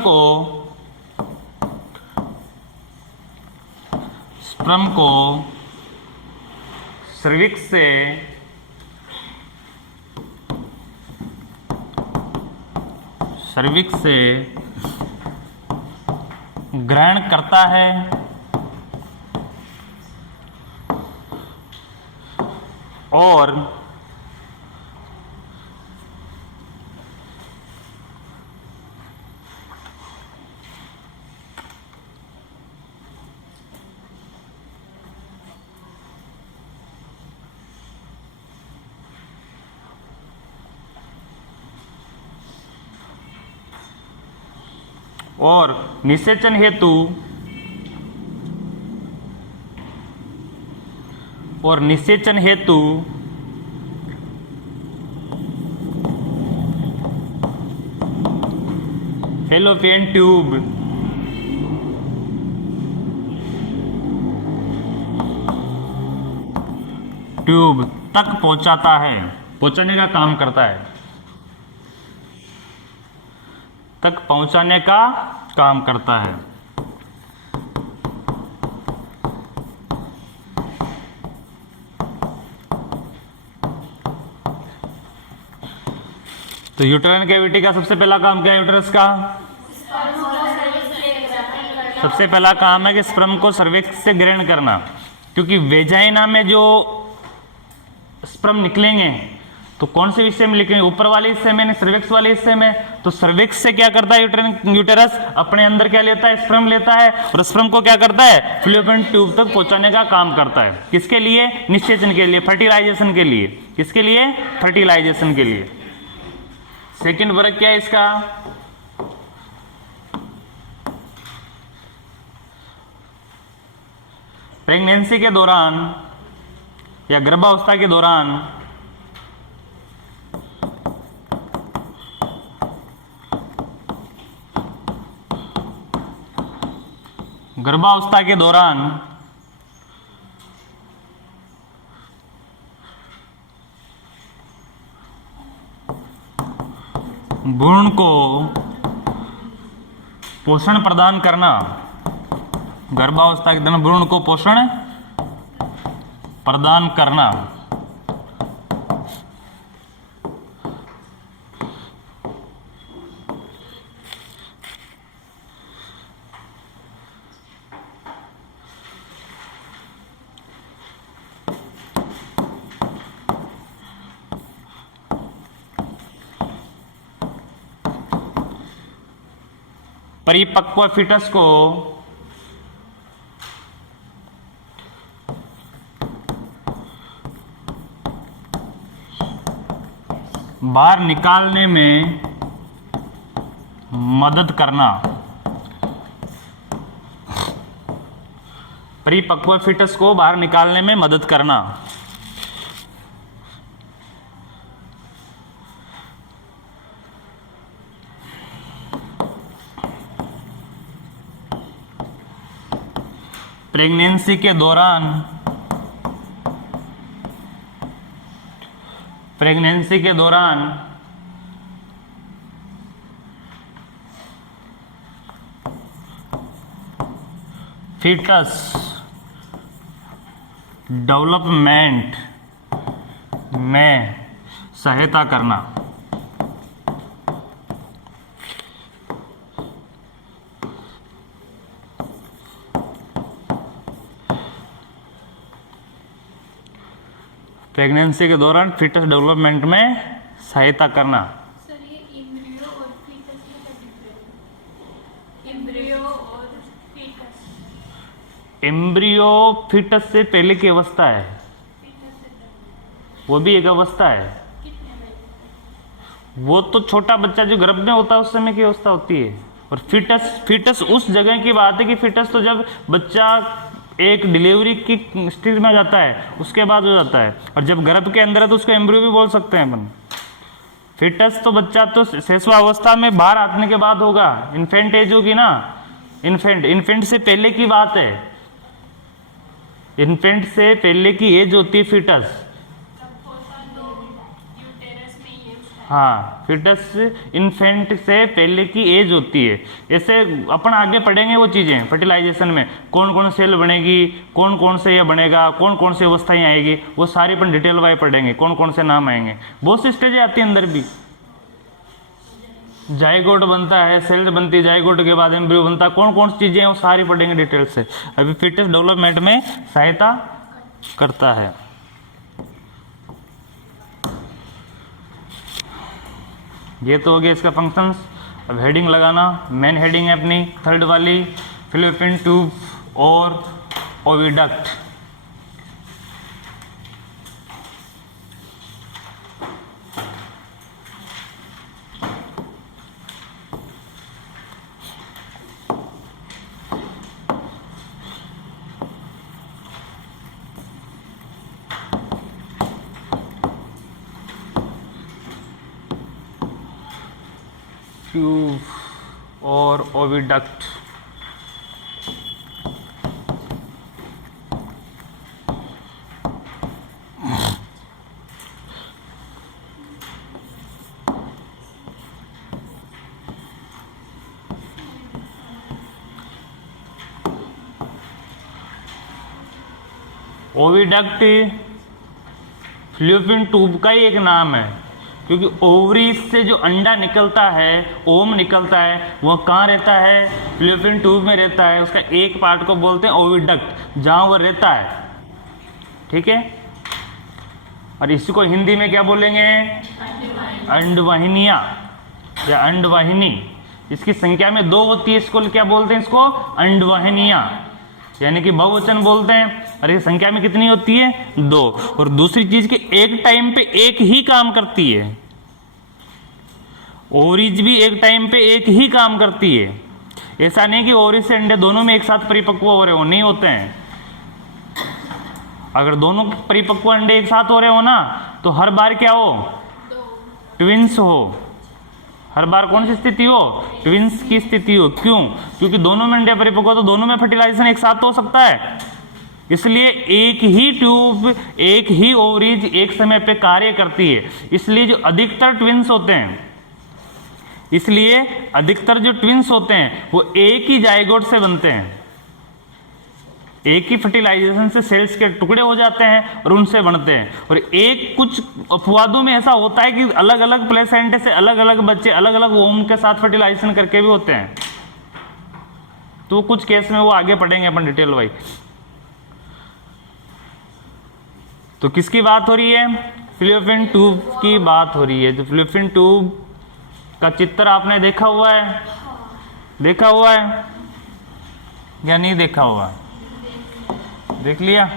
को सर्विक्स से ग्रहण करता है और निषेचन हेतु फैलोपियन ट्यूब तक पहुंचाता है, पहुंचाने का काम करता है, तक पहुंचाने का काम करता है। तो यूट्राइन कैविटी का सबसे पहला काम क्या है? यूट्रस का सबसे पहला काम है कि स्पर्म को सर्विक्स से ग्रहण करना, क्योंकि वेजाइना में जो स्पर्म निकलेंगे तो कौन से हिस्से में निकलेंगे? ऊपर वाले हिस्से में, सर्विक्स वाले हिस्से में। तो सर्विक्स से क्या करता है यूटेरस? अपने अंदर क्या लेता है? स्पर्म लेता है, और स्पर्म को क्या करता है? फैलोपियन ट्यूब तक पहुंचाने का काम करता है। किसके लिए? निषेचन के लिए, फर्टिलाइजेशन के लिए। किसके लिए? फर्टिलाइजेशन के लिए। सेकेंड वर्ग क्या है इसका? प्रेगनेंसी के दौरान या गर्भावस्था के दौरान गर्भावस्था के दौरान भ्रूण को पोषण प्रदान करना, गर्भावस्था के दौरान भ्रूण को पोषण प्रदान करना, परिपक्व फीटस को बाहर निकालने में मदद करना, परिपक्व फीटस को बाहर निकालने में मदद करना। प्रेगनेंसी के दौरान फीटस डेवलपमेंट में सहायता करना, प्रेगनेंसी के दौरान फीटस डेवलपमेंट में सहायता करना। सर ये एम्ब्रियो और फीटस में क्या डिफरेंस है? एम्ब्रियो और फीटस। एम्ब्रियो फीटस से पहले की अवस्था है, फीटस से पहले वो भी एक अवस्था है। कितने महीने? वो तो छोटा बच्चा जो गर्भ में होता है उस समय की अवस्था होती है। और फीटस उस जगह की बात है कि फीटस तो जब बच्चा एक डिलीवरी की स्टेज में जाता है उसके बाद हो जाता है, और जब गर्भ के अंदर है तो उसको एम्ब्रियो भी बोल सकते हैं अपन। फीटस तो बच्चा तो शिशुअवस्था में बाहर आने के बाद होगा, इन्फेंट एज होगी ना, इन्फेंट से पहले की बात है, इन्फेंट से पहले की एज होती है फीटस। हाँ, फीटस इन्फेंट से पहले की एज होती है। ऐसे अपन आगे पढ़ेंगे वो चीज़ें फर्टिलाइजेशन में, कौन कौन सेल बनेगी, कौन कौन से ये बनेगा, कौन कौन से अवस्थाएं आएगी, वो सारी अपन डिटेल वाइज पढ़ेंगे, कौन कौन से नाम आएंगे। बहुत सी स्टेजें आती है अंदर भी। जाइगोट बनता है, सेल बनती है, जाइगोट के बाद एम्ब्रियो बनता है, कौन कौन सी चीज़ें हैं वो सारी पढ़ेंगे डिटेल से। अभी फीटस डेवलपमेंट में सहायता करता है। ये तो हो गया इसका फंक्शंस। अब हेडिंग लगाना, मेन हेडिंग है अपनी थर्ड वाली, फैलोपियन ट्यूब और ओविडक्ट। ट्यूब और ओविडक्ट। ओविडक्ट फ्लूपिन ट्यूब का ही एक नाम है, क्योंकि ओवरी से जो अंडा निकलता है, ओम निकलता है, वह कहाँ रहता है? फ्लूपिन ट्यूब में रहता है। उसका एक पार्ट को बोलते हैं ओविडक्ट, जहाँ वह रहता है। ठीक है, और इसको हिंदी में क्या बोलेंगे? अंडवाहिनियाँ या अंडवाहिनी। इसकी संख्या में 2 होती है, इसको क्या बोलते हैं? इसको अंडवाहिनियाँ, यानी कि बहुवचन बोलते हैं। और ये संख्या में कितनी होती है? 2। और दूसरी चीज कि एक टाइम पे एक ही काम करती है। ओवरीज भी एक टाइम पे एक ही काम करती है। ऐसा नहीं कि ओवरी से अंडे दोनों में एक साथ परिपक्व हो रहे हो, नहीं होते हैं। अगर दोनों परिपक्व अंडे एक साथ हो रहे हो ना, तो हर बार क्या हो? ट्विंस हो। हर बार कौन सी स्थिति हो? ट्विंस की स्थिति हो। क्यों? क्योंकि दोनों में अंडे परिपक्व हो तो दोनों में फर्टिलाइजेशन एक साथ तो हो सकता है। इसलिए एक ही ट्यूब, एक ही ओवरीज एक समय पे कार्य करती है। इसलिए जो अधिकतर ट्विंस होते हैं, वो एक ही जाइगोट से बनते हैं। एक ही फर्टिलाइजेशन से सेल्स के टुकड़े हो जाते हैं और उनसे बनते हैं। और एक कुछ अपवादों में ऐसा होता है कि अलग अलग प्लेसेंटे से अलग अलग बच्चे अलग अलग वोम के साथ फर्टिलाइजेशन करके भी होते हैं। तो कुछ केस में वो आगे पढ़ेंगे अपन डिटेल वाइज। तो किसकी बात हो रही है? फ्लूपिन ट्यूब की बात हो रही है। तो फ्लूपिन ट्यूब का चित्र आपने देखा हुआ है? देखा हुआ है या नहीं देखा हुआ? देख लिया?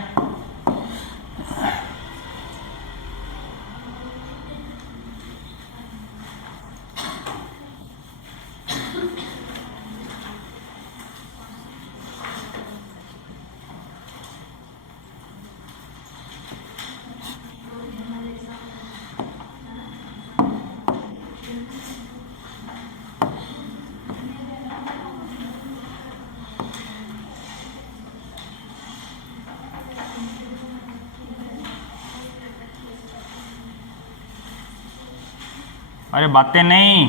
अरे बातें नहीं,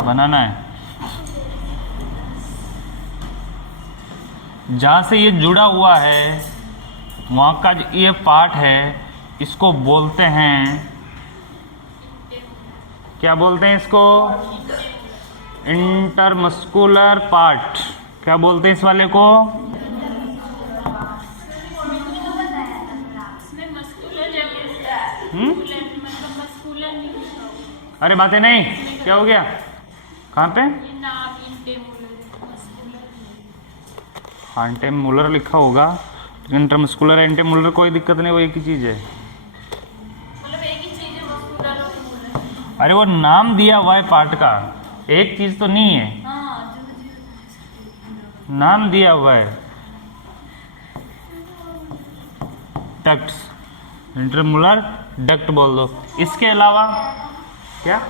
बनाना है। जहां से ये जुड़ा हुआ है वहां का जो ये पार्ट है, इसको बोलते हैं, क्या बोलते हैं इसको? Intermuscular part. क्या बोलते हैं इस वाले को? अरे बातें नहीं, क्या हो गया? कहाँ पे? एंटेमुलर लिखा होगा, इंटरमस्कुलर एंटेमुलर कोई दिक्कत नहीं, वो एक ही चीज है। अरे वो नाम दिया हुआ है पार्ट का, एक चीज तो नहीं है, नाम दिया हुआ है। डक्ट्स, इंटरमुलर डक्ट बोल दो। इसके अलावा क्या?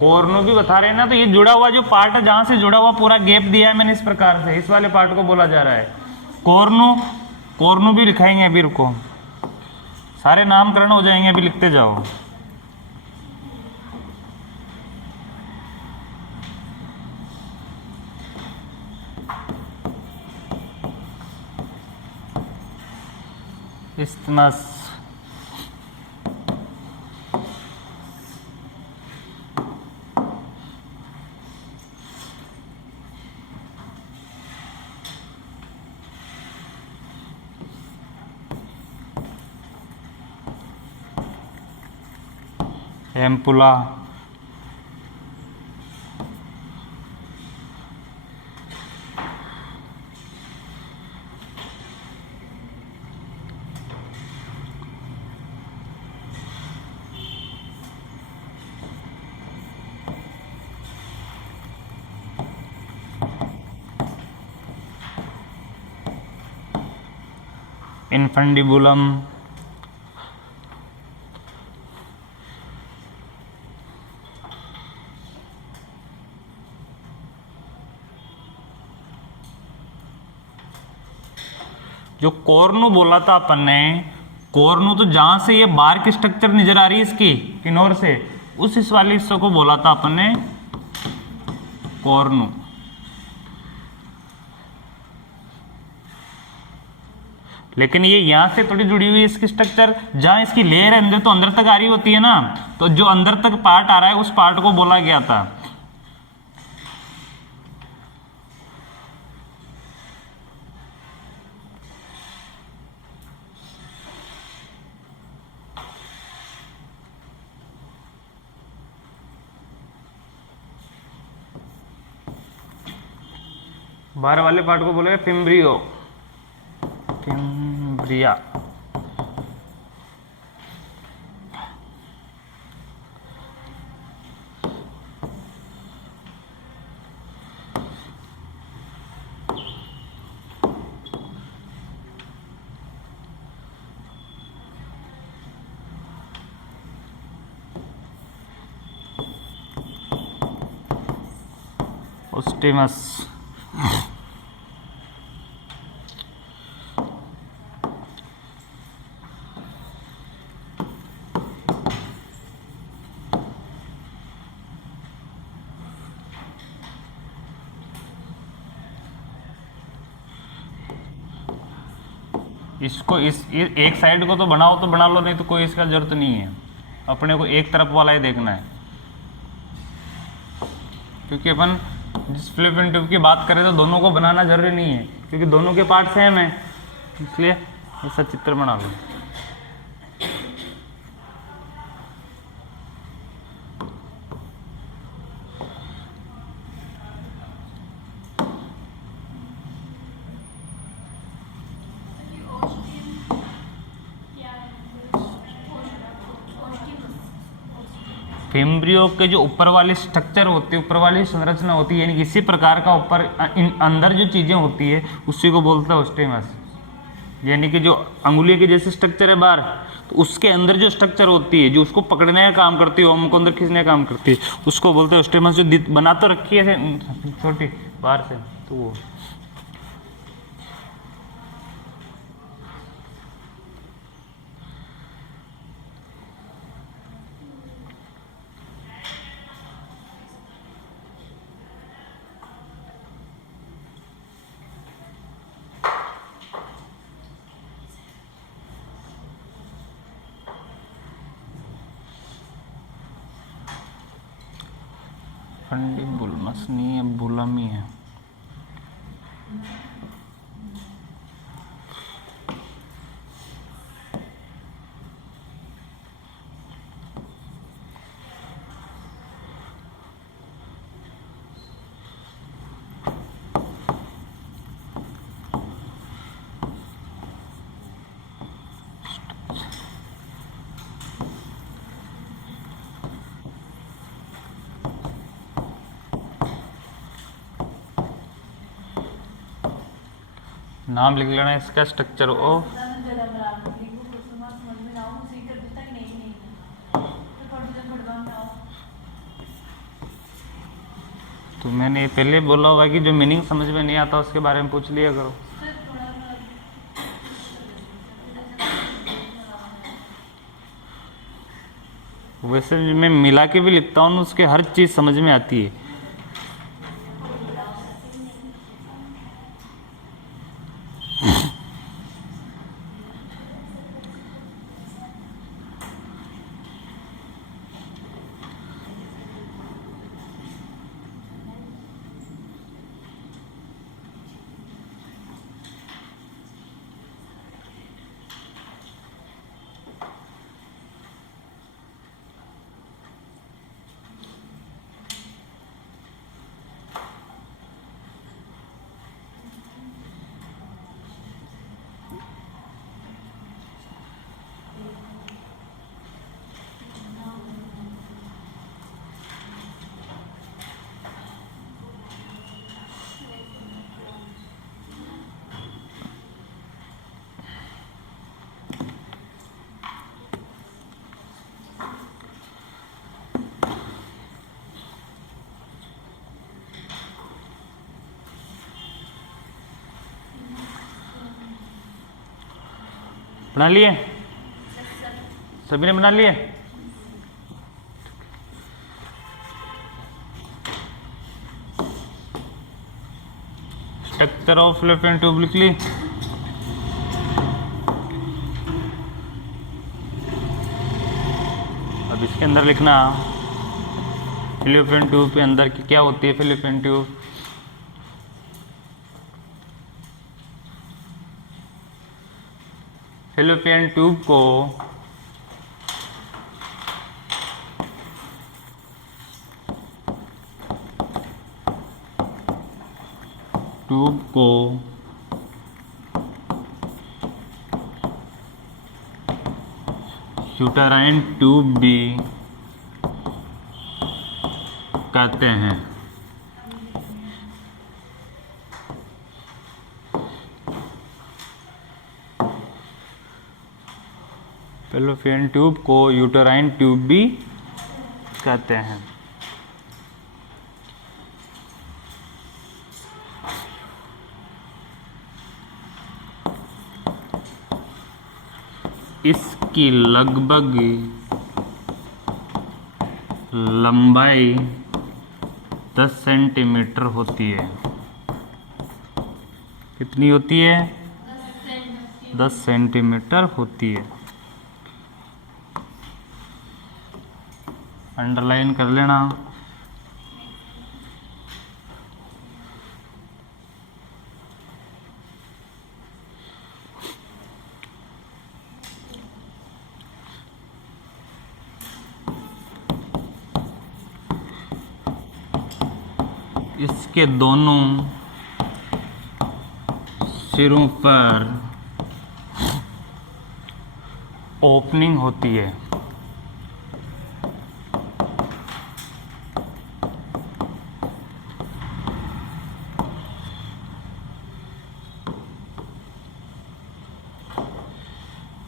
कोर्नो भी बता रहे हैं ना। तो ये जुड़ा हुआ जो पार्ट है, जहां से जुड़ा हुआ पूरा गैप दिया है मैंने इस प्रकार से, इस वाले पार्ट को बोला जा रहा है कोर्नो। कोर्नो भी लिखाएंगे अभी, रुको, सारे नामकरण हो जाएंगे, अभी लिखते जाओ। इस्थमस, एम्पुला, इन्फंडिबुलम, जो कॉर्नु बोला था अपन ने, कॉर्नु तो जहां से ये बार की स्ट्रक्चर नजर आ रही है इसकी किनोर से, उस इस वाले हिस्से को बोला था अपन ने कॉर्नु। लेकिन ये यहां से थोड़ी जुड़ी हुई है इसकी स्ट्रक्चर, जहां इसकी लेयर है अंदर तो अंदर तक आ रही होती है ना, तो जो अंदर तक पार्ट आ रहा है उस पार्ट को बोला गया था बाहर वाले पार्ट को बोलेगा फिम्ब्रियो, फिम्ब्रिया। ओस्टिमस, इसको इस एक साइड को तो बनाओ तो बना लो, नहीं तो कोई इसका जरूरत नहीं है, अपने को एक तरफ वाला ही देखना है, क्योंकि अपन जिस फ्लिप एंड ट्यूब की बात करें तो दोनों को बनाना जरूरी नहीं है, क्योंकि दोनों के पार्ट सेम है, इसलिए ऐसा चित्र बना लो। फिम्ब्रियो के जो ऊपर वाले स्ट्रक्चर होते हैं, ऊपर वाली संरचना होती है, यानी कि इसी प्रकार का ऊपर अंदर जो चीजें होती है उसी को बोलते हैं ओस्टेमस। यानी कि जो अंगुली के जैसे स्ट्रक्चर है बाहर, तो उसके अंदर जो स्ट्रक्चर होती है, जो उसको पकड़ने का काम करती है, ओम को अंदर खींचने का काम करती है, उसको बोलते हैं ओस्टेमस। जो बना तो रखी है छोटी बाहर से, तो वो फंडिबुलमस नहीं है, बुलम ही है। नाम लिख लेना इसका स्ट्रक्चर ओ, तो मैंने पहले बोला होगा कि जो मीनिंग समझ में नहीं आता उसके बारे में पूछ लिया करो। वैसे मैं मिला के भी लिखता हूँ, उसके हर चीज समझ में आती है। बना लिए? सभी ने बना लिए? स्ट्रक्चर ऑफ फिलोपियन ट्यूब लिख ली? अब इसके अंदर लिखना फिलोपियन ट्यूब के अंदर की क्या होती है। फिलोपियन ट्यूब फिलोपियन ट्यूब को यूटेराइन ट्यूब भी कहते हैं। फिलोपियन ट्यूब को यूटेराइन ट्यूब भी कहते हैं। इसकी लगभग लंबाई 10 सेंटीमीटर होती है। कितनी होती है? 10 सेंटीमीटर होती है। अंडरलाइन कर लेना। इसके दोनों सिरों पर ओपनिंग होती है।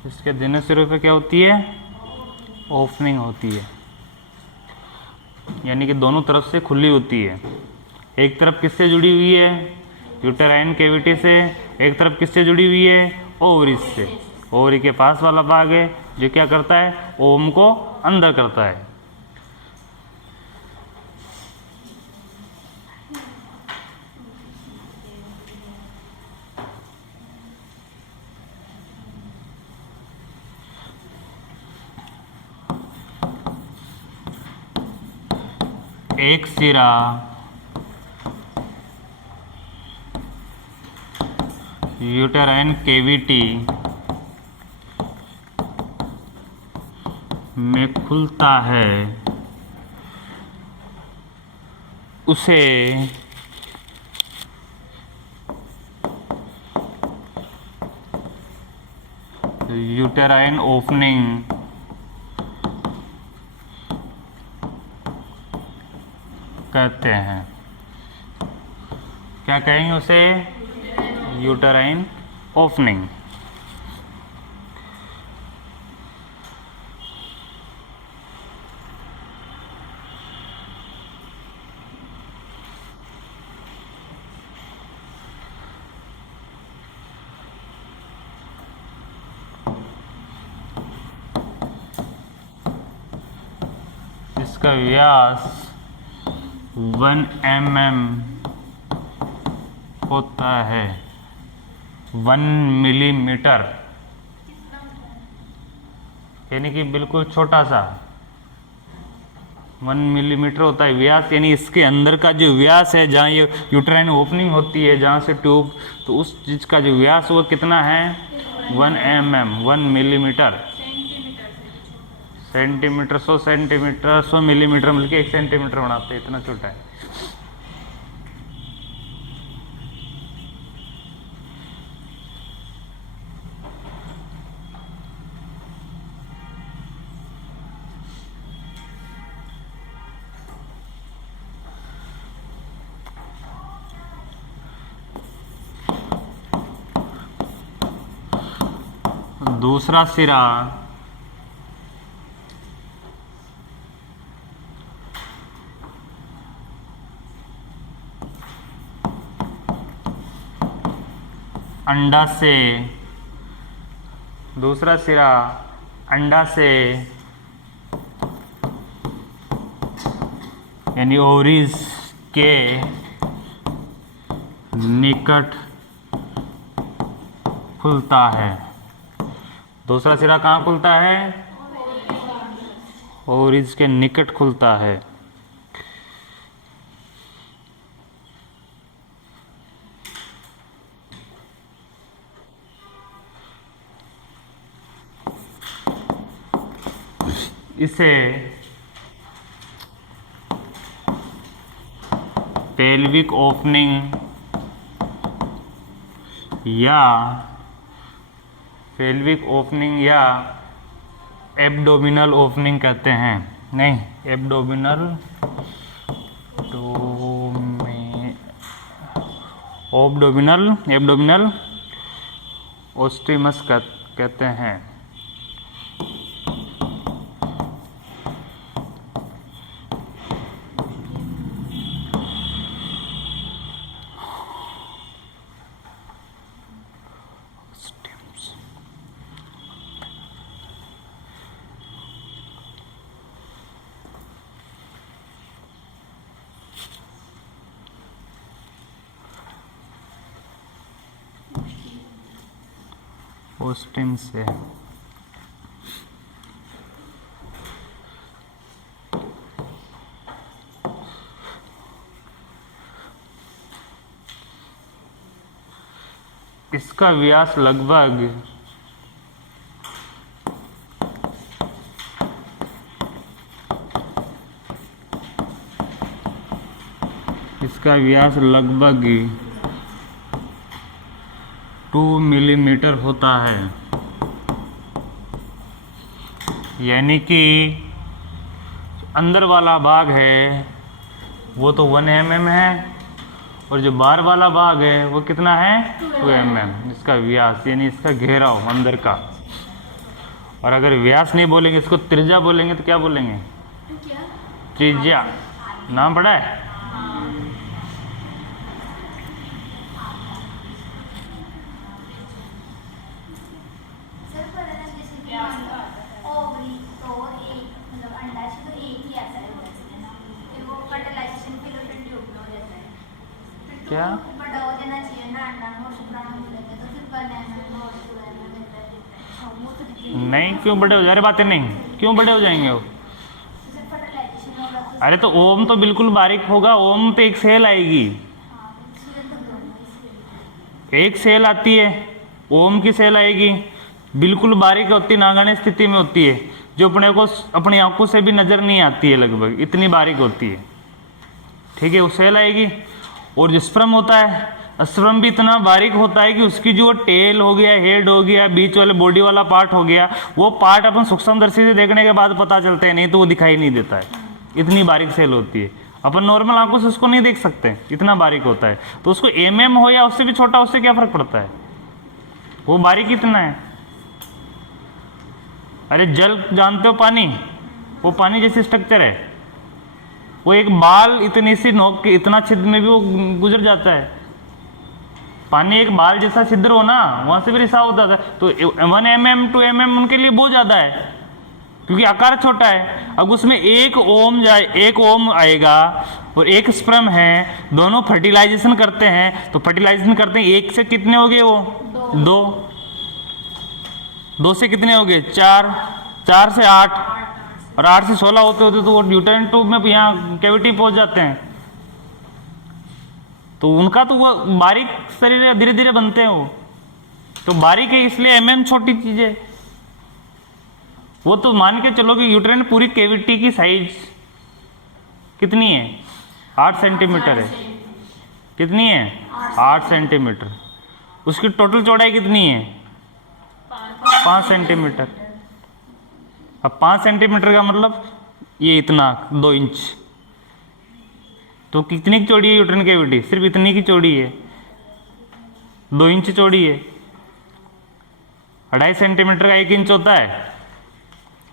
इसके दोनों सिरों पे क्या होती है? ओपनिंग होती है, यानी कि दोनों तरफ से खुली होती है। एक तरफ किससे जुड़ी हुई है? यूटेराइन कैविटी से। एक तरफ किससे जुड़ी हुई है? ओवरी से। ओवरी के पास वाला भाग है जो क्या करता है? ओम को अंदर करता है। एक सिरा यूटेराइन कैविटी में खुलता है, उसे यूटेराइन ओपनिंग कहते हैं। क्या कहेंगे उसे? Uterine opening. इसका व्यास 1 mm होता है। 1 मिलीमीटर, यानी कि बिल्कुल छोटा सा 1 मिलीमीटर होता है व्यास। यानी इसके अंदर का जो व्यास है, जहाँ ये यूटेराइन ओपनिंग होती है, जहाँ से ट्यूब, तो उस चीज का जो व्यास वो कितना है? 1 mm, 1 millimetre. Centimetre, 100 centimetre, 100 millimetre मिलके 1 सेंटीमीटर बनाते हैं, इतना छोटा है। दूसरा सिरा अंडा से दूसरा सिरा अंडा से यानी ओवरीज के निकट खुलता है। दूसरा सिरा कहाँ खुलता है? ओवरीज के निकट खुलता है। इसे पेल्विक ओपनिंग या एब्डोमिनल ओपनिंग कहते हैं। नहीं, एब्डोमिनल ओस्टिमस कहते हैं। ओस्टिन से इसका व्यास लगभग इसका व्यास लगभग 2 मिलीमीटर होता है। यानी कि अंदर वाला भाग है वो तो 1 mm है और जो बाहर वाला भाग है वो कितना है? 2 mm। इसका व्यास यानी इसका घेराव अंदर का। और अगर व्यास नहीं बोलेंगे, इसको त्रिज्या बोलेंगे तो क्या बोलेंगे? त्रिज्या। नाम पड़ा है? क्या? नहीं, क्यों बड़े हो जा रहे? बातें नहीं, क्यों बड़े हो जाएंगे वो? अरे तो ओम तो बिल्कुल बारीक होगा। ओम पे एक सेल आएगी, एक सेल आती है, ओम की सेल आएगी, बिल्कुल बारीक होती है, नागण्य स्थिति में होती है, जो अपने को अपनी आंखों से भी नजर नहीं आती है, लगभग इतनी बारीक होती है। ठीक है, वो सेल आएगी। और जो स्पर्म होता है, स्पर्म भी इतना बारीक होता है कि उसकी जो टेल हो गया, हेड हो गया, बीच वाले बॉडी वाला पार्ट हो गया, वो पार्ट अपन सूक्ष्मदर्शी से देखने के बाद पता चलता है, नहीं तो वो दिखाई नहीं देता है। इतनी बारीक सेल होती है, अपन नॉर्मल आंखों से उसको नहीं देख सकते, इतना बारीक होता है। तो उसको mm हो या उससे भी छोटा, उससे क्या फर्क पड़ता है? वो बारीक इतना है। अरे जल जानते हो, पानी, वो पानी जैसी स्ट्रक्चर है, वो एक बाल इतनी सी नोक के इतना छिद्र में भी वो गुजर जाता है। पानी एक बाल जैसा छिद्र हो ना, वहां से भी रिसाव होता था। तो 1 mm 2 mm उनके लिए बहुत ज्यादा है, क्योंकि आकार छोटा है। अब उसमें एक ओम आएगा और एक स्पर्म है, दोनों फर्टिलाइजेशन करते हैं। तो फर्टिलाइजेशन करते हैं, एक से कितने हो गए? वो 2 से कितने हो गए? 4, 4 से 8 और 8 से 16 होते होते तो वो यूटेरिन ट्यूब में यहाँ कैविटी पहुंच जाते हैं। तो उनका तो वो बारीक शरीर धीरे धीरे बनते हैं, वो तो बारीक है, इसलिए mm छोटी चीज है। वो तो मान के चलो कि यूटेरिन पूरी कैविटी की साइज कितनी है? 8 सेंटीमीटर है। कितनी है? 8 सेंटीमीटर। उसकी टोटल चौड़ाई कितनी है? 5 सेंटीमीटर। अब 5 सेंटीमीटर का मतलब ये इतना 2 इंच। तो कितनी की चौड़ी है यूटेरिन कैविटी? सिर्फ इतनी की चौड़ी है, 2 इंच चौड़ी है। 2.5 सेंटीमीटर का 1 इंच होता है?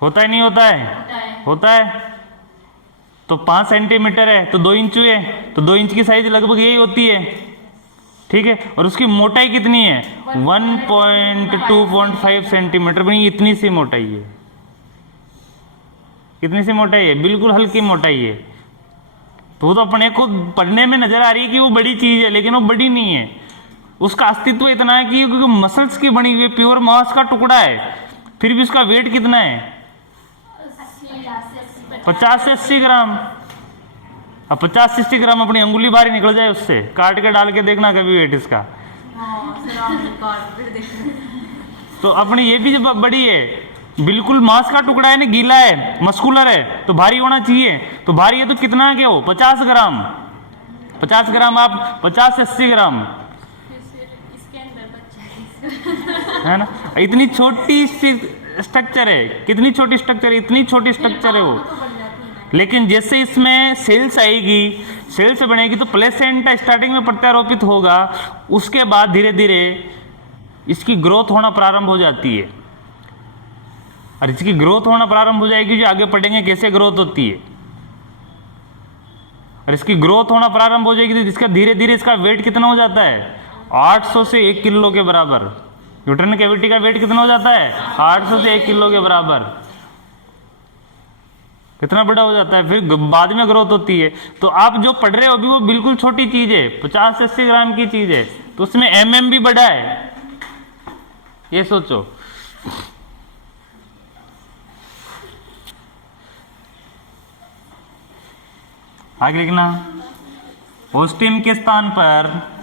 होता है नहीं होता है? होता है। तो 5 सेंटीमीटर है तो 2 इंच हुए, तो 2 इंच की साइज लगभग यही होती है। ठीक है, और उसकी मोटाई कितनी है 1.2.5 सेंटीमीटर, बनी इतनी सी मोटाई है। कितनी सी मोटाई है, बिल्कुल हल्की मोटाई है। तो वो तो अपने को पढ़ने में नजर आ रही है कि वो बड़ी चीज है, लेकिन वो बड़ी नहीं है। उसका अस्तित्व इतना है कि क्योंकि मसल्स की बनी हुई प्योर मांस का टुकड़ा है, फिर भी उसका वेट कितना है 50 से 80 ग्राम। अब 50-60 ग्राम अपनी अंगुली बाहर निकल जाए उससे, काट के डाल के देखना कभी वेट इसका। तो अपनी ये भी जब बड़ी है, बिल्कुल मांस का टुकड़ा है ना, गीला है, मस्कुलर है, तो भारी होना चाहिए। तो भारी है तो कितना क्या हो 50 ग्राम, 50 ग्राम आप 50 से 80 ग्राम इसके अंदर बच्चा है ना। इतनी छोटी स्ट्रक्चर है, कितनी छोटी स्ट्रक्चर है, इतनी छोटी स्ट्रक्चर है वो। लेकिन जैसे इसमें सेल्स आएगी, सेल्स बनेगी, तो प्लेसेंटा स्टार्टिंग में प्रत्यारोपित होगा, उसके बाद धीरे धीरे इसकी ग्रोथ होना प्रारंभ हो जाती है। और इसकी ग्रोथ होना प्रारंभ हो जाएगी, जो आगे पढ़ेंगे कैसे ग्रोथ होती है। और इसकी ग्रोथ होना प्रारंभ हो जाएगी तो इसका धीरे धीरे इसका वेट कितना हो जाता है 800 से 1 किलो के बराबर। यूट्राइन कैविटी का वेट कितना हो जाता है 800 से 1 किलो के बराबर, कितना बड़ा हो जाता है। फिर बाद में ग्रोथ होती है। तो आप जो पढ़ रहे हो अभी वो बिल्कुल छोटी चीज है, 50 से 80 ग्राम की चीज है, तो उसमें एमएम भी बड़ा है, ये सोचो। आगे लिखना, ओस्टियम के स्थान पर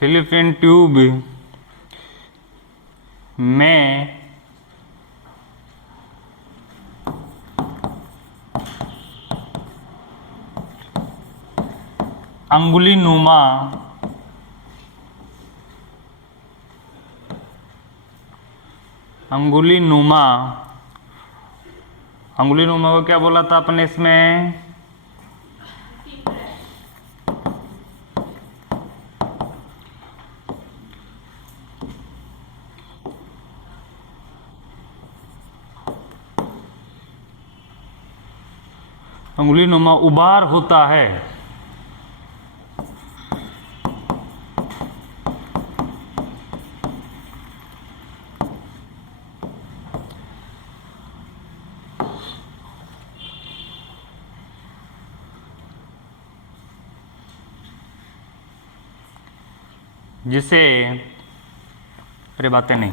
फैलोपियन ट्यूब में अंगुली नुमा को क्या बोला था अपने इसमें, अंगुली नुमा उबार होता है। जिसे, अरे बातें नहीं,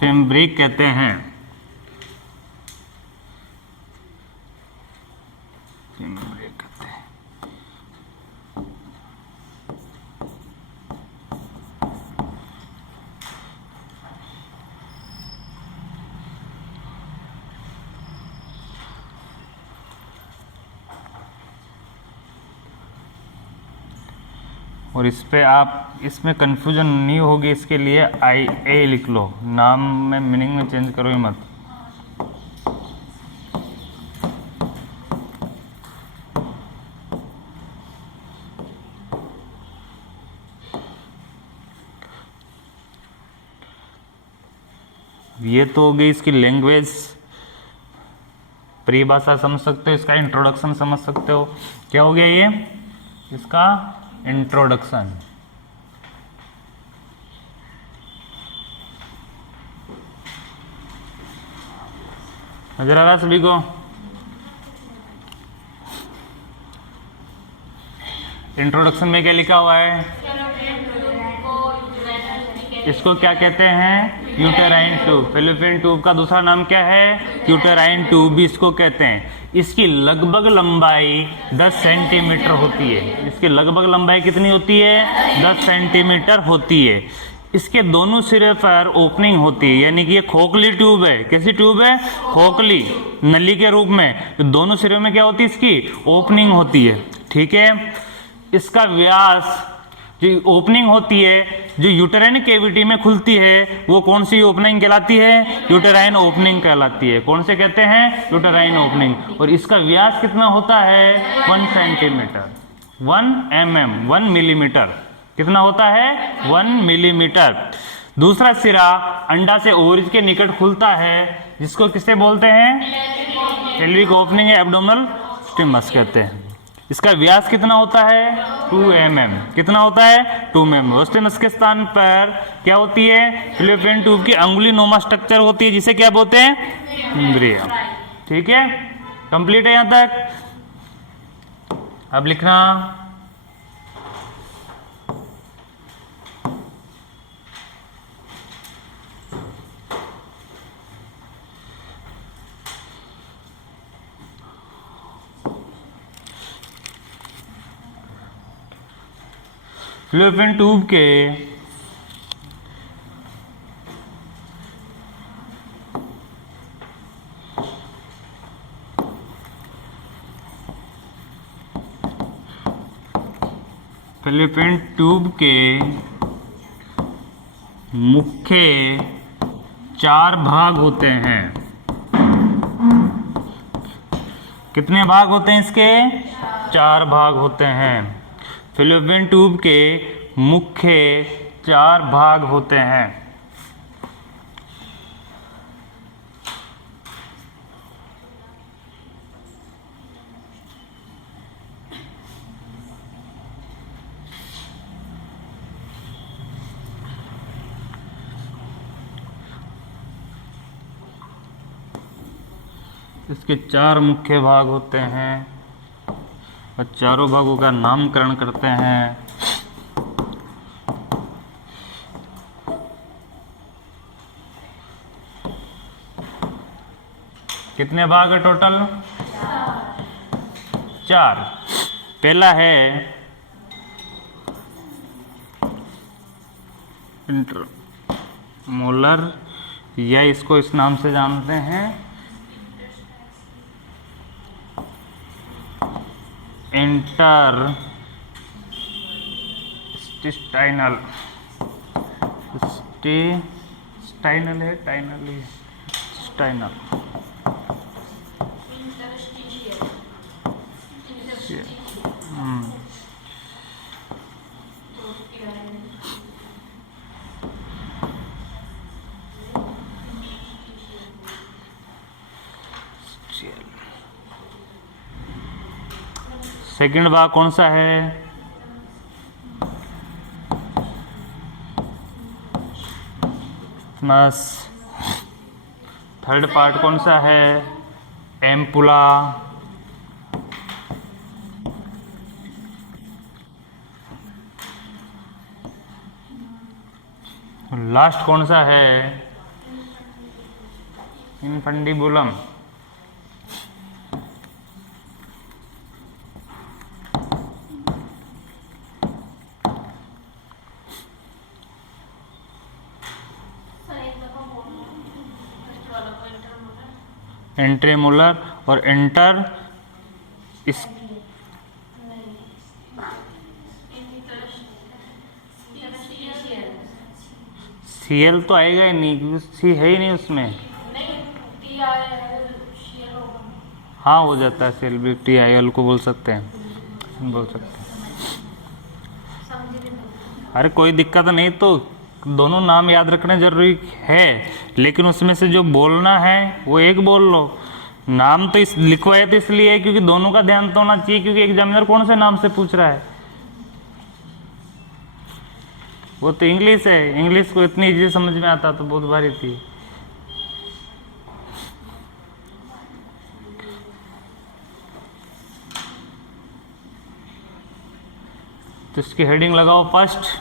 फेम्ब्रिक कहते हैं। और इस पे आप, इसमें कंफ्यूजन नहीं होगी, इसके लिए IA लिख लो, नाम में मीनिंग में चेंज करो ही मत। ये तो हो गई इसकी लैंग्वेज, परिभाषा समझ सकते हो, इसका इंट्रोडक्शन समझ सकते हो। क्या हो गया ये, इसका इंट्रोडक्शन। नजर आ रहा सभी को? इंट्रोडक्शन में क्या लिखा हुआ है, इसको क्या कहते हैं यूटेराइन ट्यूब। फैलोपियन ट्यूब का दूसरा नाम क्या है, यूटेराइन ट्यूब भी इसको कहते हैं। इसकी लगभग लंबाई 10 सेंटीमीटर होती है। इसकी लगभग लंबाई कितनी होती है 10 सेंटीमीटर होती है। इसके दोनों सिरे पर ओपनिंग होती है, यानी कि ये खोखली ट्यूब है। कैसी ट्यूब है, खोखली, नली के रूप में। तो दोनों सिरे में क्या होती है, इसकी ओपनिंग होती है। ठीक है, इसका व्यास, जो ओपनिंग होती है जो यूटेराइन कैविटी में खुलती है, वो कौन सी ओपनिंग कहलाती है? यूटेराइन ओपनिंग कहलाती है। कौन से कहते हैं? Uterine opening. और इसका व्यास कितना होता है? 1 सेंटीमीटर, 1 mm, 1 मिलीमीटर। कितना होता है? 1 मिलीमीटर। दूसरा सिरा अंडा से ओवरीज के निकट खुलता है, जिसको किससे बोलते हैं? पेल्विक ओपनिंग या एब्डोमिनल स्टिमस कहते हैं। इसका व्यास कितना होता है? 2 mm। कितना होता है? 2 mm। स्टिमस के स्थान पर क्या होती है? फिलिपियन ट्यूब की अंगुली नुमा स्ट्रक्चर होती है, जिसे क्या बोलते हैं? इम्ब्रियो। ठीक है, कंप्लीट है यहां तक। अब लिखना फिलिपियन ट्यूब के फिलिपियन ट्यूब के मुख्य 4 भाग होते हैं। कितने भाग होते हैं इसके? 4 भाग होते हैं। फिलिपियन ट्यूब के मुख्य 4 भाग होते हैं। इसके 4 मुख्य भाग होते हैं और चारों भागों का नामकरण करते हैं। कितने भाग है टोटल? 4। पहला है इंटरमोलर, या इसको इस नाम से जानते हैं इंटरस्टाइनल। स्टाइनल है, टाइनल है, स्टाइनल। सेकंड भाग कौन सा है? बस। थर्ड पार्ट कौन सा है? एम्पुला। लास्ट कौन सा है? इनफंडिबुलम। एंट्रेमोलर और एंटर इस सीएल तो आएगा ही नहीं, क्योंकि सी है ही नहीं उसमें। हाँ, हो जाता है सेल भी, टी आई एल को बोल सकते हैं, बोल सकते हैं। अरे कोई दिक्कत नहीं, तो दोनों नाम याद रखना जरूरी है, लेकिन उसमें से जो बोलना है वो एक बोल लो। नाम तो इस लिखवाए तो इसलिए है क्योंकि दोनों का ध्यान तो होना चाहिए, क्योंकि एग्जामिनर कौन से नाम से पूछ रहा है? वो तो इंग्लिश है, इंग्लिश को इतनी इजी समझ में आता तो बहुत भारी थी। तो इसकी हेडिंग लगाओ फर्स्ट।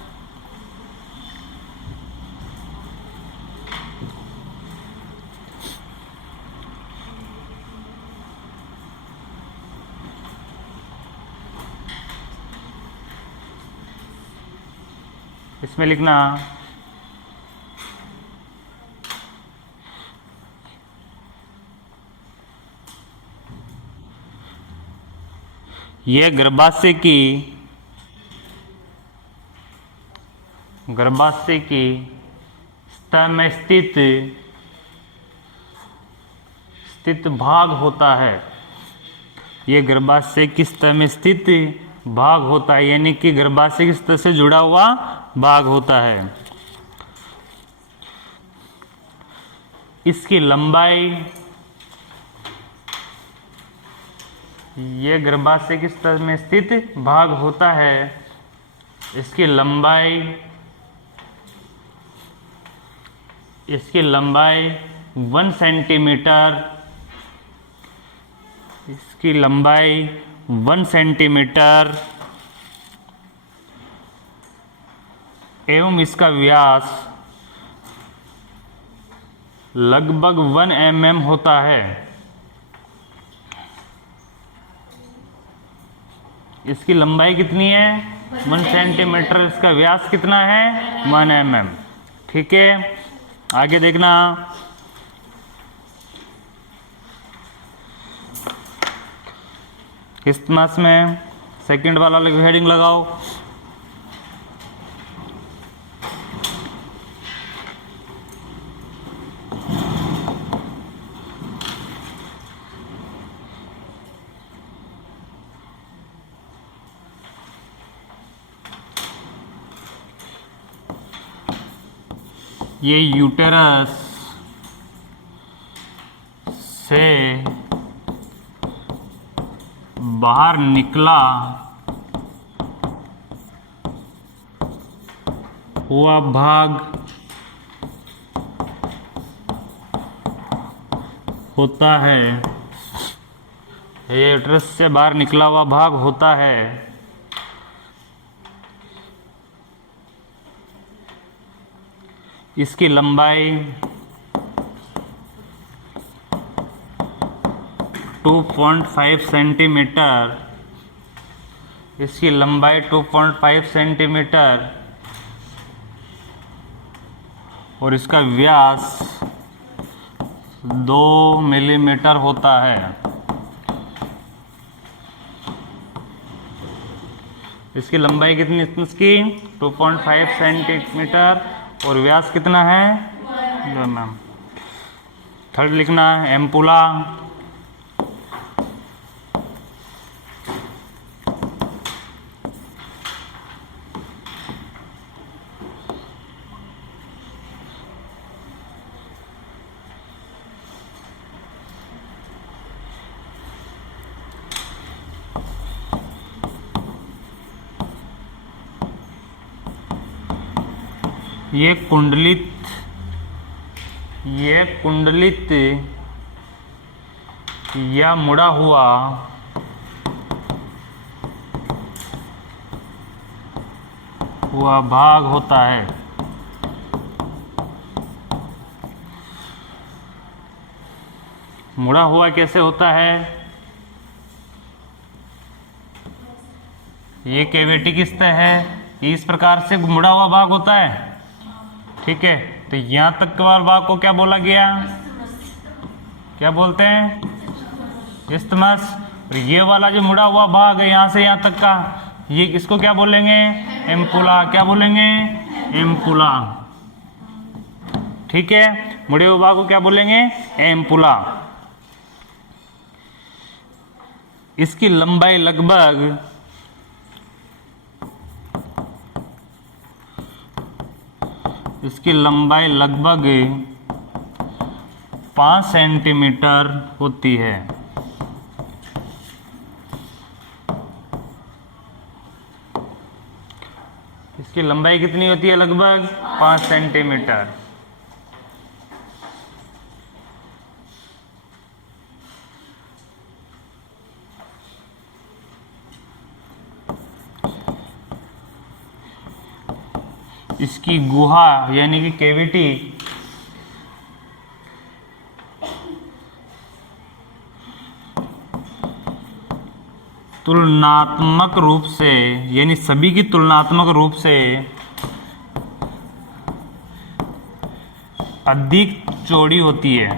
इसमें लिखना यह गर्भाशय की गर्भाशय की स्तन में स्थित भाग होता है। ये गर्भाशय की स्तन में स्थित भाग होता है, यानी कि गर्भाशय की स्तन से जुड़ा हुआ भाग होता है। इसकी लंबाई, ये गर्भाशय की स्तन में स्थित भाग होता है, इसकी लंबाई 1 सेंटीमीटर, इसकी लंबाई 1 सेंटीमीटर एवं इसका व्यास लगभग 1 mm होता है। इसकी लंबाई कितनी है? 1 सेंटीमीटर। इसका व्यास कितना है? 1 mm। ठीक है, आगे देखना। इस्तेमास में सेकंड वाला हेडिंग लगाओ। ये यूटेरस से बाहर निकला हुआ भाग होता है। ये यूटेरस से बाहर निकला हुआ भाग होता है। इसकी लंबाई 2.5 सेंटीमीटर, इसकी लंबाई 2.5 सेंटीमीटर और इसका व्यास 2 मिलीमीटर होता है। इसकी लंबाई कितनी? इसकी 2.5 सेंटीमीटर और व्यास कितना है? 2 mm। थर्ड लिखना है एम्पुला। ये कुंडलित या मुड़ा हुआ भाग होता है। मुड़ा हुआ कैसे होता है? ये कैविटी किस तरह है? इस प्रकार से मुड़ा हुआ भाग होता है। ठीक है, तो यहां तक के वाले भाग को क्या बोला गया? क्या बोलते हैं? इस्थिमस। और ये वाला जो मुड़ा हुआ भाग है यहां से यहां तक का, ये इसको क्या बोलेंगे? एम्पुला। क्या बोलेंगे? एम्पुला। ठीक है, मुड़े हुए भाग को क्या बोलेंगे? एम्पुला। इसकी लंबाई लगभग 5 सेंटीमीटर होती है। इसकी लंबाई कितनी होती है? लगभग 5 सेंटीमीटर। इसकी गुहा यानी कि कैविटी तुलनात्मक रूप से, यानी सभी की तुलनात्मक रूप से अधिक चौड़ी होती है।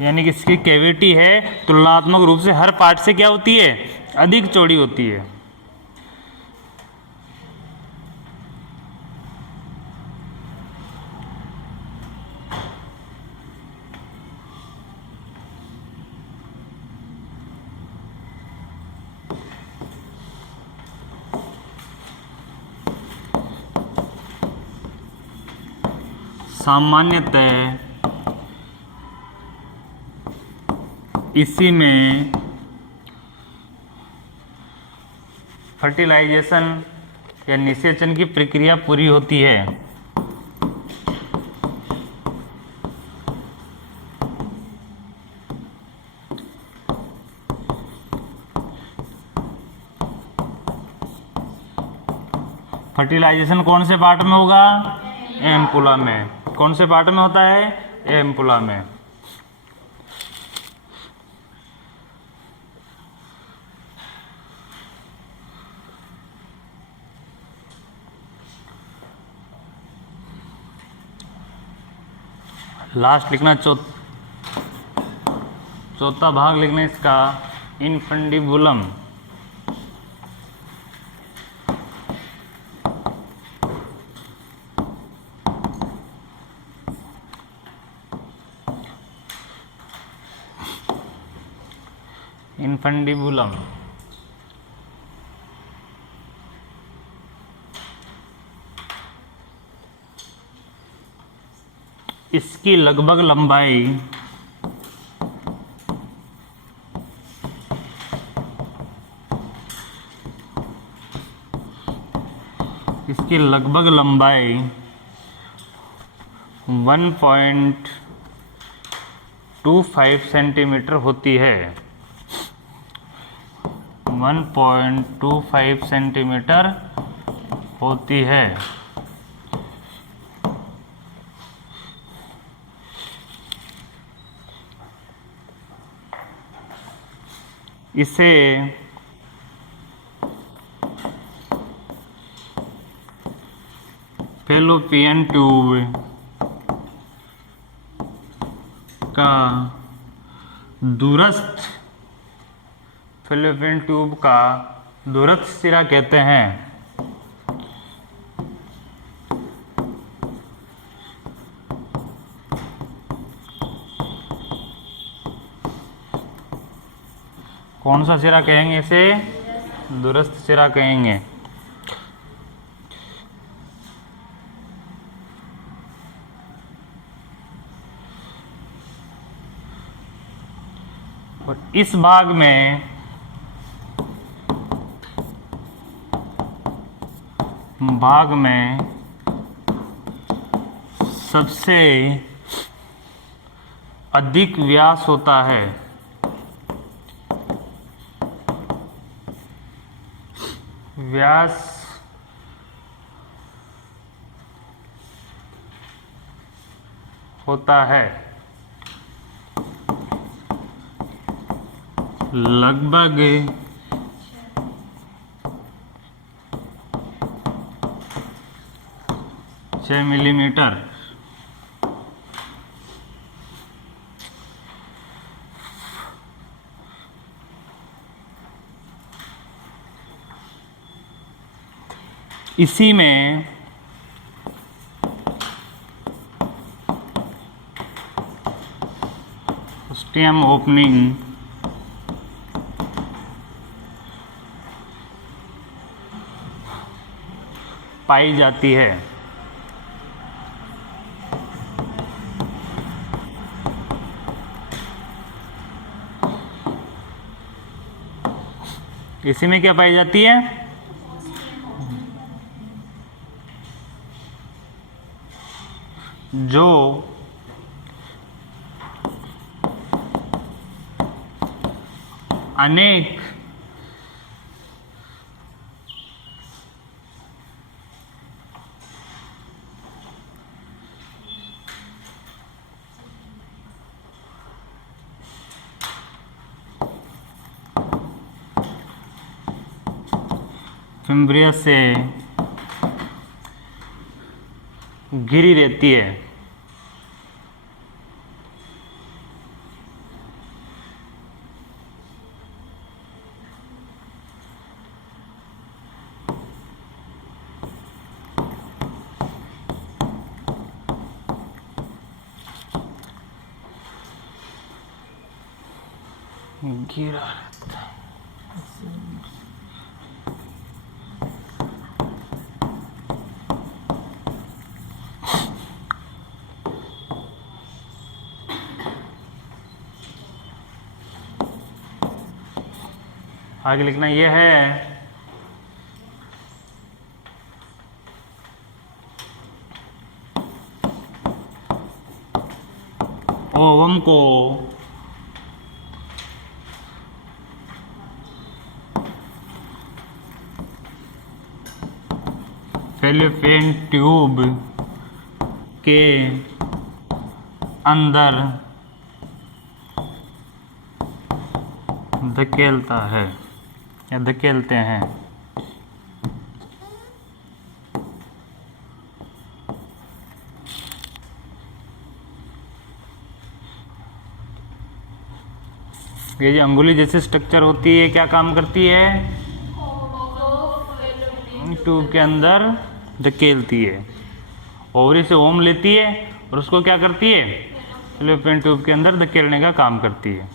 यानी कि इसकी कैविटी है तुलनात्मक रूप से हर पार्ट से क्या होती है? अधिक चौड़ी होती है। सामान्यतः इसी में फर्टिलाइजेशन या निषेचन की प्रक्रिया पूरी होती है। फर्टिलाइजेशन कौन से पार्ट में होगा? एम्पुला में। कौन से पार्ट में होता है? एम्पुला में। लास्ट लिखना चौथा भाग लिखना इसका, इनफंडिबुलम। इनफंडिबुलम इसकी लगभग लंबाई इसकी लगभग लंबाई 1.25 सेंटीमीटर होती है। 1.25 सेंटीमीटर होती है। इसे फैलोपियन ट्यूब का दूरस्थ फैलोपियन ट्यूब का दूरस्थ सिरा कहते हैं। कौन सा सिरा कहेंगे इसे? दूरस्थ सिरा कहेंगे। और इस भाग में सबसे अधिक व्यास होता है। व्यास होता है लगभग 6 मिलीमीटर। इसी में स्टेम ओपनिंग पाई जाती है। इसी में क्या पाई जाती है? जो अनेक फिम्ब्रिया से घिरी रहती है। घिरा रहता है। आगे लिखना ये है ओवम को फैलोपियन ट्यूब के अंदर धकेलता है या धकेलते हैं। ये जो अंगुली जैसे स्ट्रक्चर होती है क्या काम करती है? ट्यूब के अंदर धकेलती है। ओवरी से ओम लेती है और उसको क्या करती है? फैलोपियन ट्यूब के अंदर धकेलने का काम करती है।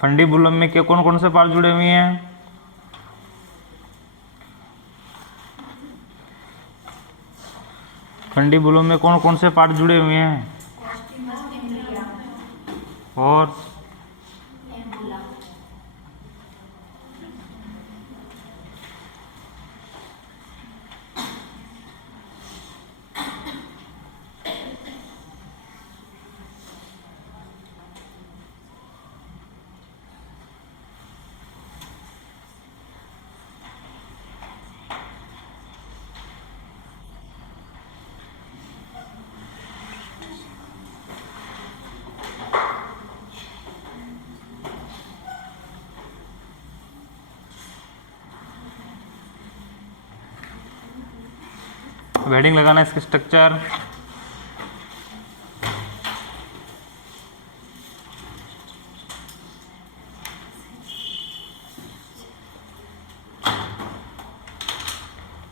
फंडीबुलम में क्या कौन कौन से पार्ट जुड़े हुए हैं? फंडीबुलम में कौन कौन से पार्ट जुड़े हुए हैं? और हेडिंग लगाना इसके स्ट्रक्चर।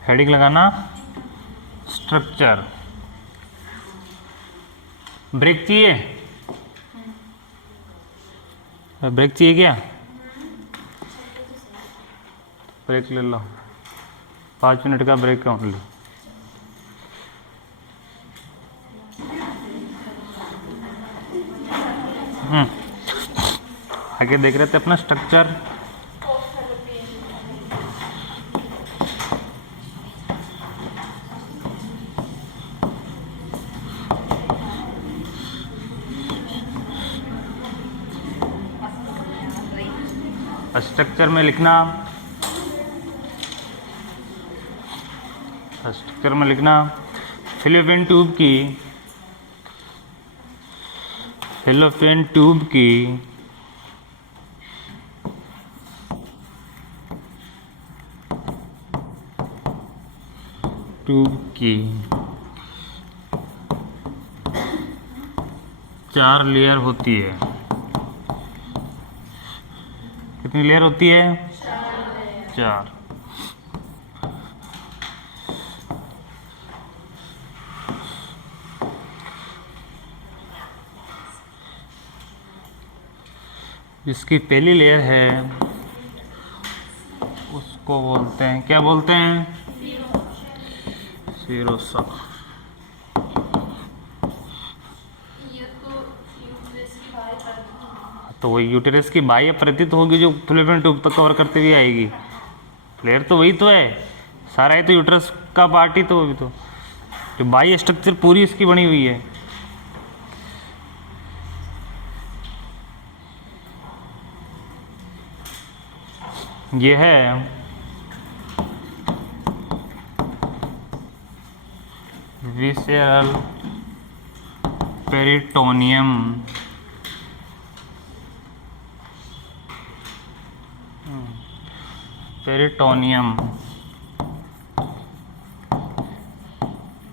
हेडिंग लगाना स्ट्रक्चर। ब्रेक चाहिए? ब्रेक चाहिए क्या? ब्रेक ले लो, 5 मिनट का ब्रेक काउंट लो। आगे देख रहे थे अपना स्ट्रक्चर। स्ट्रक्चर में लिखना, स्ट्रक्चर में लिखना फैलोपियन ट्यूब की चार लेयर होती है। कितनी लेयर होती है? 4। जिसकी पहली लेयर है उसको बोलते हैं, क्या बोलते हैं? सीरोसा। तो वही यूटेरस की बाह्य परत तो होगी जो फैलोपियन ट्यूब तक कवर करते हुए आएगी। लेयर तो वही तो है, सारा है तो यूटेरस का पार्ट ही तो अभी तो जो बाह्य स्ट्रक्चर पूरी इसकी बनी हुई है। ये है विसेरल पेरिटोनियम। पेरिटोनियम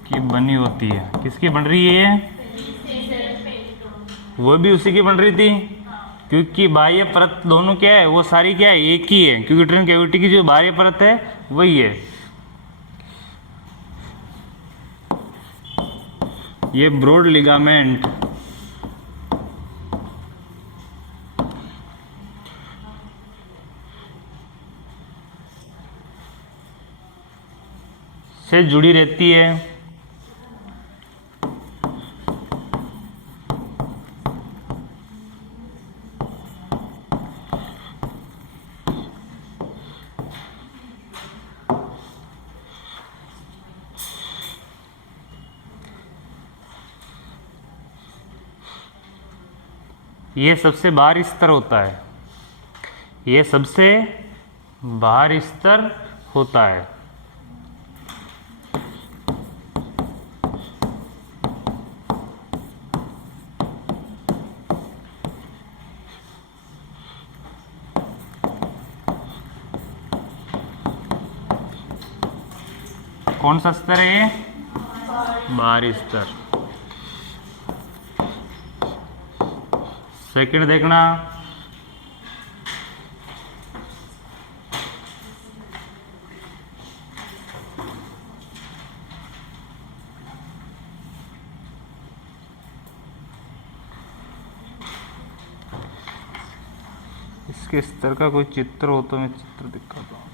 की बनी होती है। किसकी बन रही है? वो भी उसी की बन रही थी, क्योंकि बाह्य परत दोनों क्या है, वो सारी क्या है, एक ही है, क्योंकि यूट्राइन कैविटी की जो बाह्य परत है वही है। ये ब्रॉड लिगामेंट से जुड़ी रहती है। ये सबसे बाहरी स्तर होता है, ये सबसे बाहरी स्तर होता है। कौन सा स्तर है ये? बाहरी स्तर। सेकंड देखना, इसके स्तर का कोई चित्र हो तो मैं चित्र दिखाता हूँ।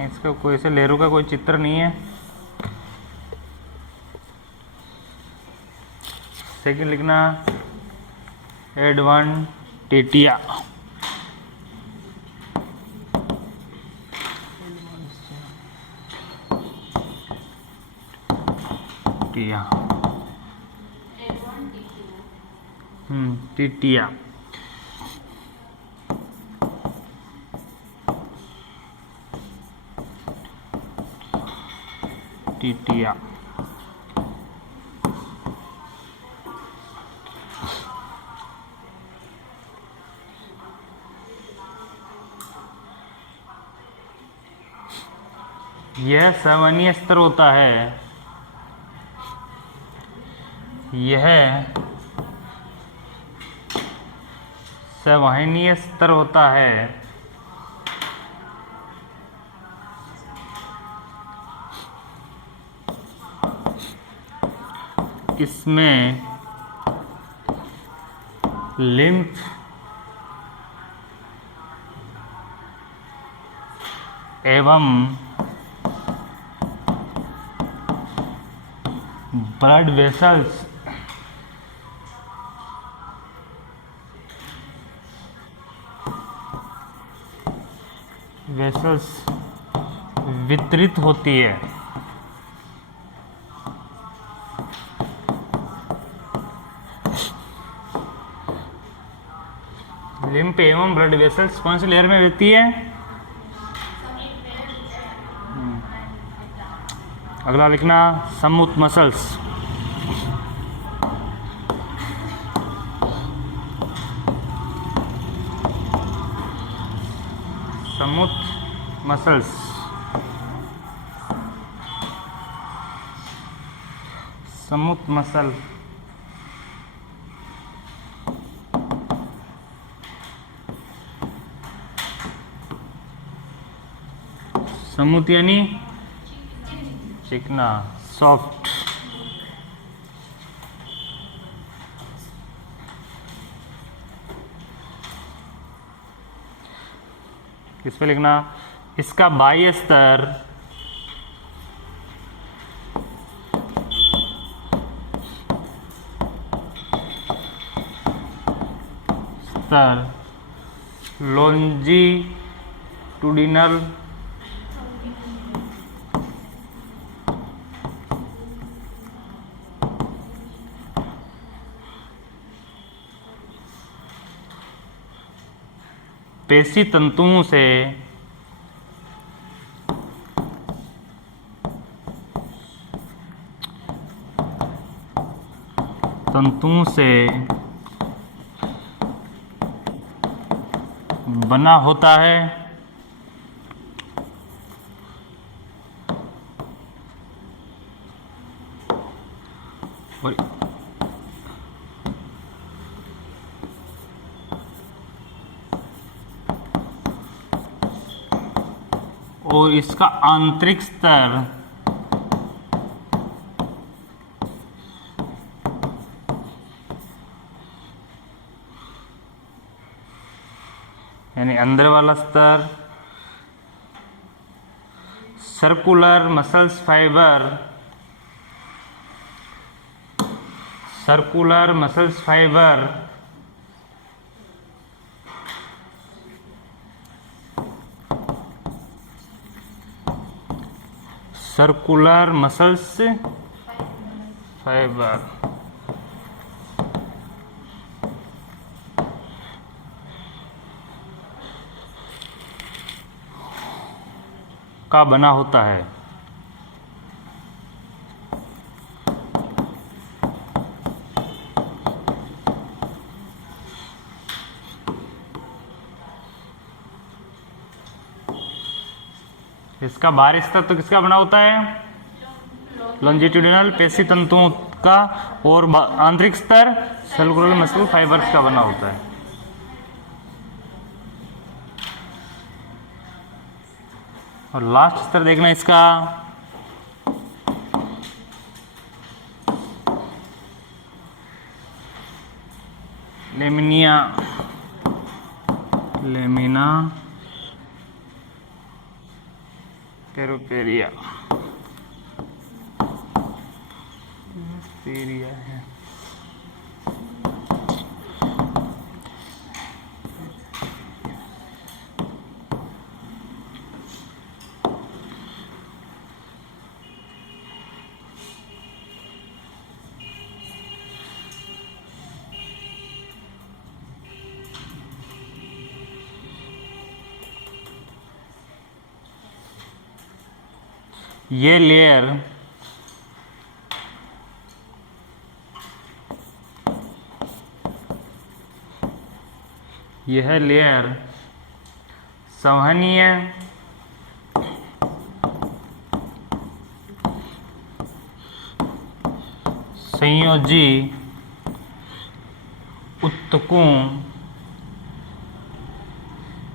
इसका कोई ऐसे लहरों का कोई चित्र नहीं है। सेकंड लिखना, एडवांटेटिया। टिया, टिटिया। टिटिया यह संवहनीय स्तर होता है, यह संवहनीय स्तर होता है। इसमें लिम्फ एवं ब्लड वेसल्स वितरित होती है। लिम्फ एवं ब्लड वेसल्स कौन सी लेयर में रहती है? अगला लिखना, smooth muscles. Smooth muscles, smooth muscle. Smooth यानी चिकना, सॉफ्ट। किस पे लिखना, इसका बाह्य स्तर लॉन्जिट्यूडिनल पेशी तंतुओं से बना होता है और इसका आंतरिक स्तर यानी अंदर वाला स्तर circular muscles fibre circular muscles fibre का बना होता है। इसका बाहरी स्तर तो किसका बना होता है? लॉन्जिट्यूडिनल पेशी तंतुओं का, और आंतरिक स्तर सर्कुलर मसल फाइबर्स का बना होता है। और लास्ट स्तर देखना इसका लेमिना पेरोपेरिया है। ये लेयर संवहनीय संयोजी ऊतकों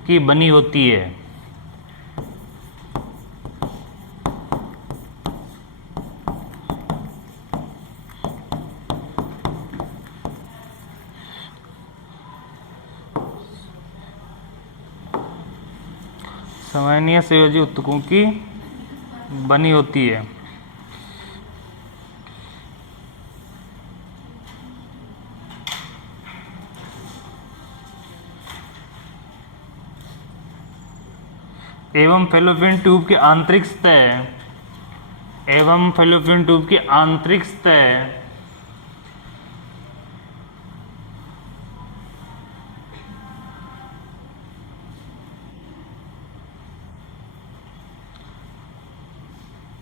की बनी होती है। संवहनीय संयोजी ऊतकों की बनी होती है। एवं फैलोपियन ट्यूब के आंतरिक सतह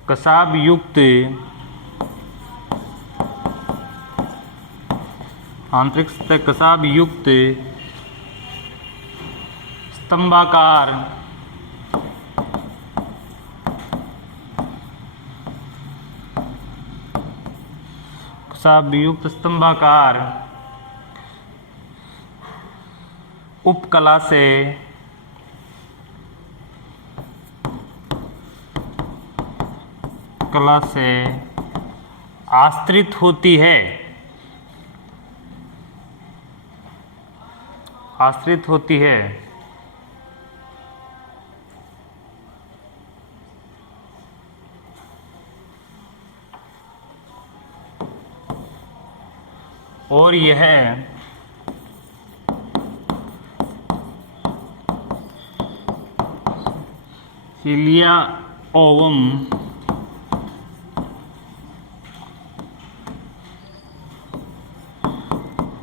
कसाब युक्त स्तंभाकार उपकला से आश्रित होती है। और यह सिलिया ओवम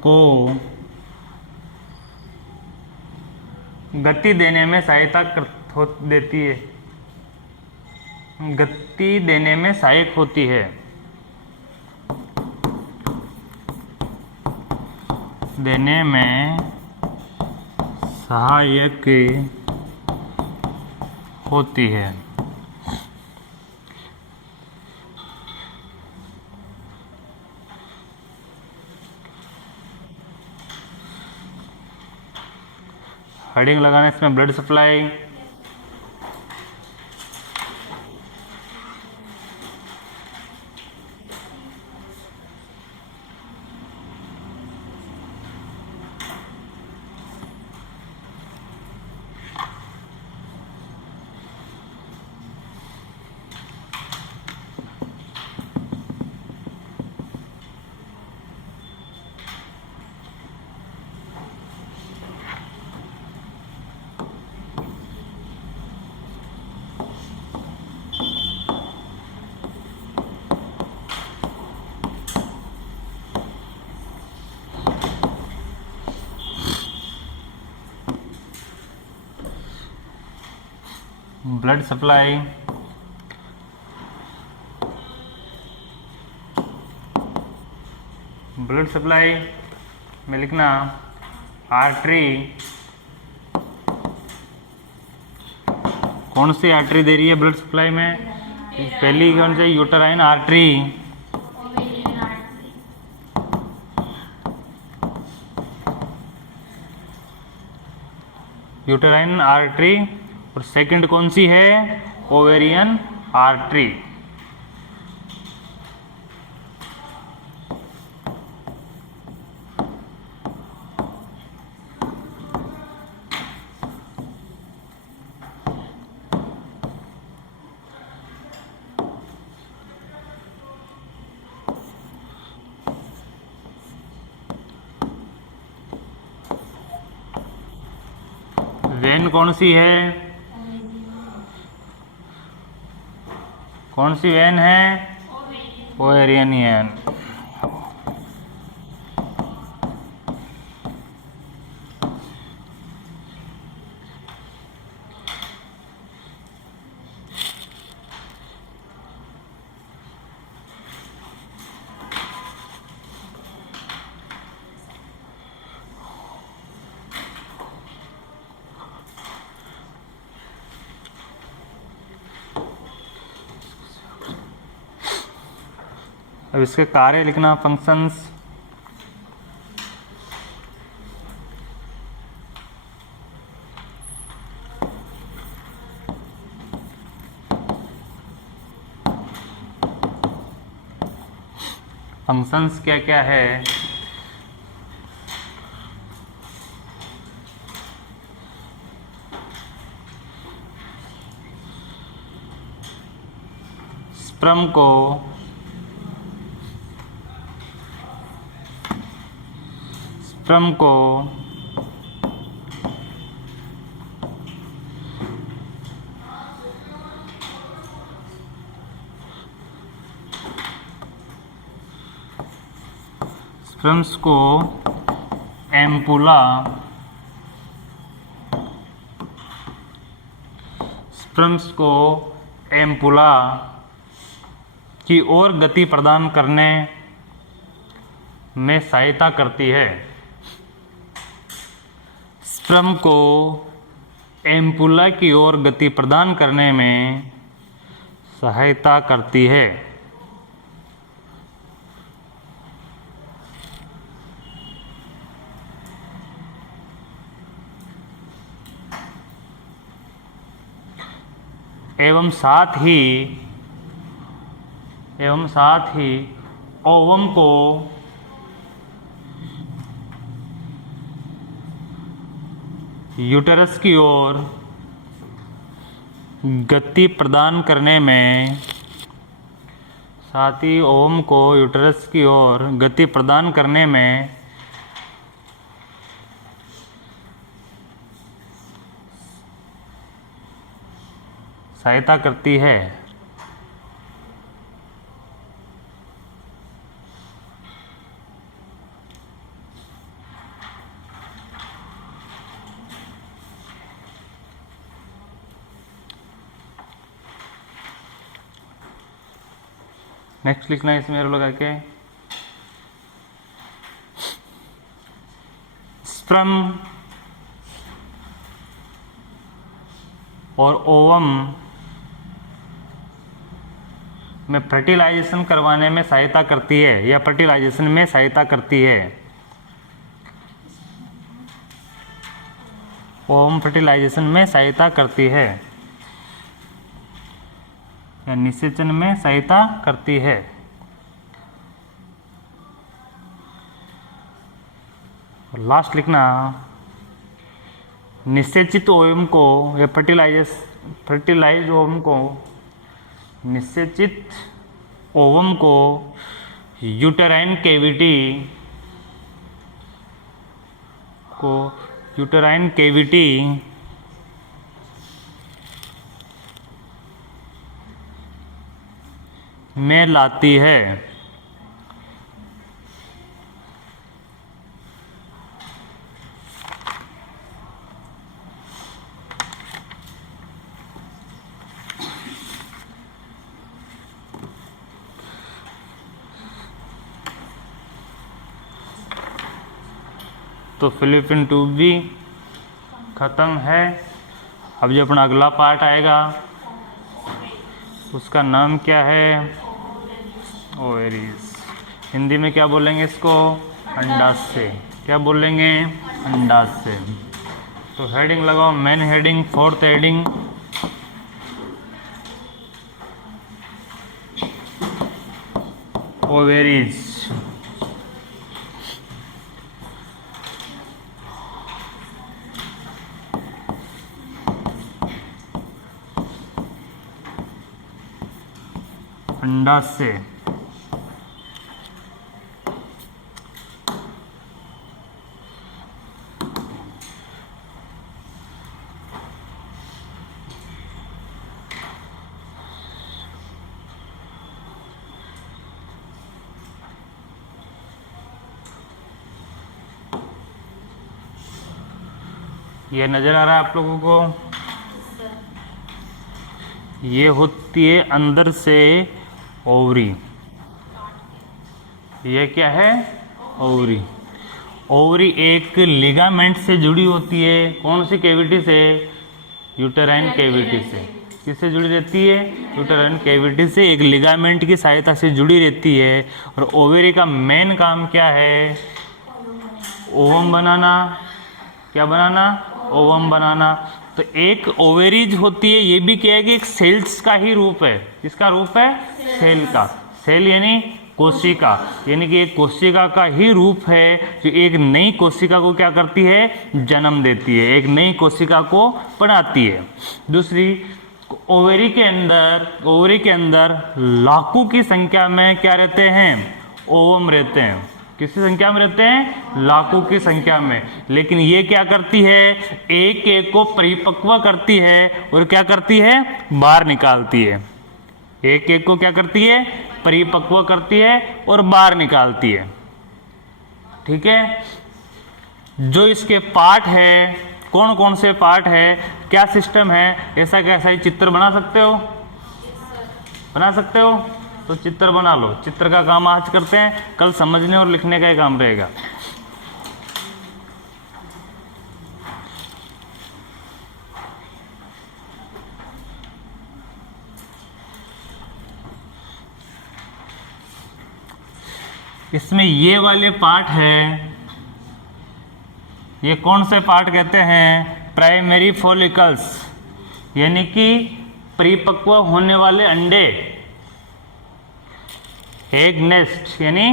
को गति देने में सहायता देती है, गति देने में सहायक होती है, देने में सहायक होती है। हेडिंग लगाना इसमें blood supply, blood supply, blood supply में लिखना आर्टरी, कौन सी आर्टरी दे रही है ब्लड सप्लाई में? पहली कौन सी? Uterine artery, ovarian artery, uterine artery. और सेकंड कौन सी है? Ovarian artery. वेन कौन सी है? कौन सी वेन है? Ovarian when. अब इसके कार्य लिखना, फंक्शंस। फंक्शंस क्या क्या है? स्पर्म को स्पर्म्स को एम्पुला, स्पर्म्स को एम्पुला की ओर गति प्रदान करने में सहायता करती है। स्पर्म को एम्पुला की ओर गति प्रदान करने में सहायता करती है। एवं साथ ही ओवम को यूटेरस की ओर गति प्रदान करने में साथ ही ओवम को यूटरस की ओर गति प्रदान करने में सहायता करती है। नेक्स्ट लिखना है इसमें एरो लगा के, स्पर्म और ओवम में फर्टिलाइजेशन करवाने में सहायता करती है या फर्टिलाइजेशन में सहायता करती है। ओवम फर्टिलाइजेशन में सहायता करती है या निषेचन में सहायता करती है। और लास्ट लिखना, निषेचित ओवम को या फर्टिलाइज ओवम को, निषेचित ओवम को यूटेराइन कैविटी में लाती है। तो फिलिपिन ट्यूब भी खत्म है। अब जो अपना अगला पार्ट आएगा उसका नाम क्या है? ओवेरीज। हिंदी में क्या बोलेंगे इसको? अंडाशय। क्या बोलेंगे? अंडाशय। तो हेडिंग लगाओ, main heading, fourth heading, ovaries. अंडाशय। ये नजर आ रहा है आप लोगों को? ये होती है अंदर से ओवरी। ये क्या है? ओवरी। ओवरी एक लिगामेंट से जुड़ी होती है। कौन सी कैविटी से? यूटेराइन कैविटी से। किससे जुड़ी रहती है? यूटेराइन कैविटी से एक लिगामेंट की सहायता से जुड़ी रहती है। और ओवरी का मेन काम क्या है? ओवम बनाना। क्या बनाना? ओवम बनाना। तो एक ओवेरीज होती है, ये भी क्या है कि एक सेल्स का ही रूप है। किसका रूप है? सेल का। सेल यानी कोशिका, यानी कि एक कोशिका का ही रूप है जो एक नई कोशिका को क्या करती है? जन्म देती है, एक नई कोशिका को बनाती है। दूसरी, ओवेरी के अंदर लाखों की संख्या में क्या रहते हैं? ओवम रहते हैं। किसकी संख्या में रहते हैं? लाखों की संख्या में। लेकिन ये क्या करती है? एक एक को परिपक्व करती है और क्या करती है? बाहर निकालती है। एक एक को क्या करती है? परिपक्व करती है और बाहर निकालती है। ठीक है। जो इसके पार्ट है, कौन कौन से पार्ट है, क्या सिस्टम है, ऐसा कैसा ही चित्र बना सकते हो? बना सकते हो? तो चित्र बना लो। चित्र का काम आज करते हैं, कल समझने और लिखने का ही काम रहेगा। इसमें ये वाले पार्ट है, ये कौन से पार्ट कहते हैं? प्राइमरी फॉलिकल्स, यानी कि परिपक्व होने वाले अंडे। एग नेस्ट यानी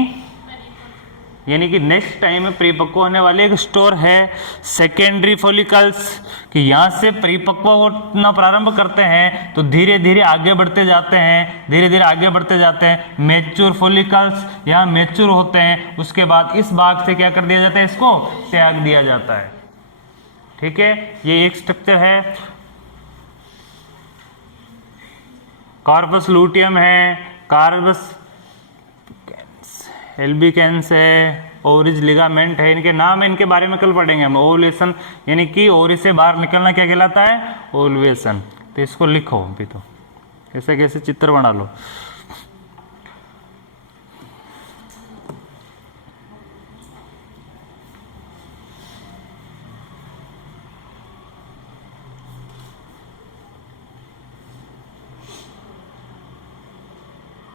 यानी कि नेक्स्ट टाइम में परिपक्व होने वाले एक स्टोर है सेकेंडरी फॉलिकल्स, कि यहाँ से परिपक्व होना प्रारंभ करते हैं तो धीरे धीरे आगे बढ़ते जाते हैं, धीरे धीरे आगे बढ़ते जाते हैं। मैच्योर फॉलिकल्स यहाँ मैच्योर होते हैं, उसके बाद इस भाग से क्या कर दिया जाता है, इसको त्याग दिया जाता है। ठीक है, ये एक स्ट्रक्चर है। कार्पस लूटियम है, कार्पस एल्बिकेंस है, ओरिज लिगामेंट है, इनके नाम है, इनके बारे में कल पढ़ेंगे हम। ओवुलेशन यानी कि ओवरी से बाहर निकलना क्या कहलाता है, ओवुलेशन। तो इसको लिखो अभी, तो कैसे कैसे चित्र बना लो।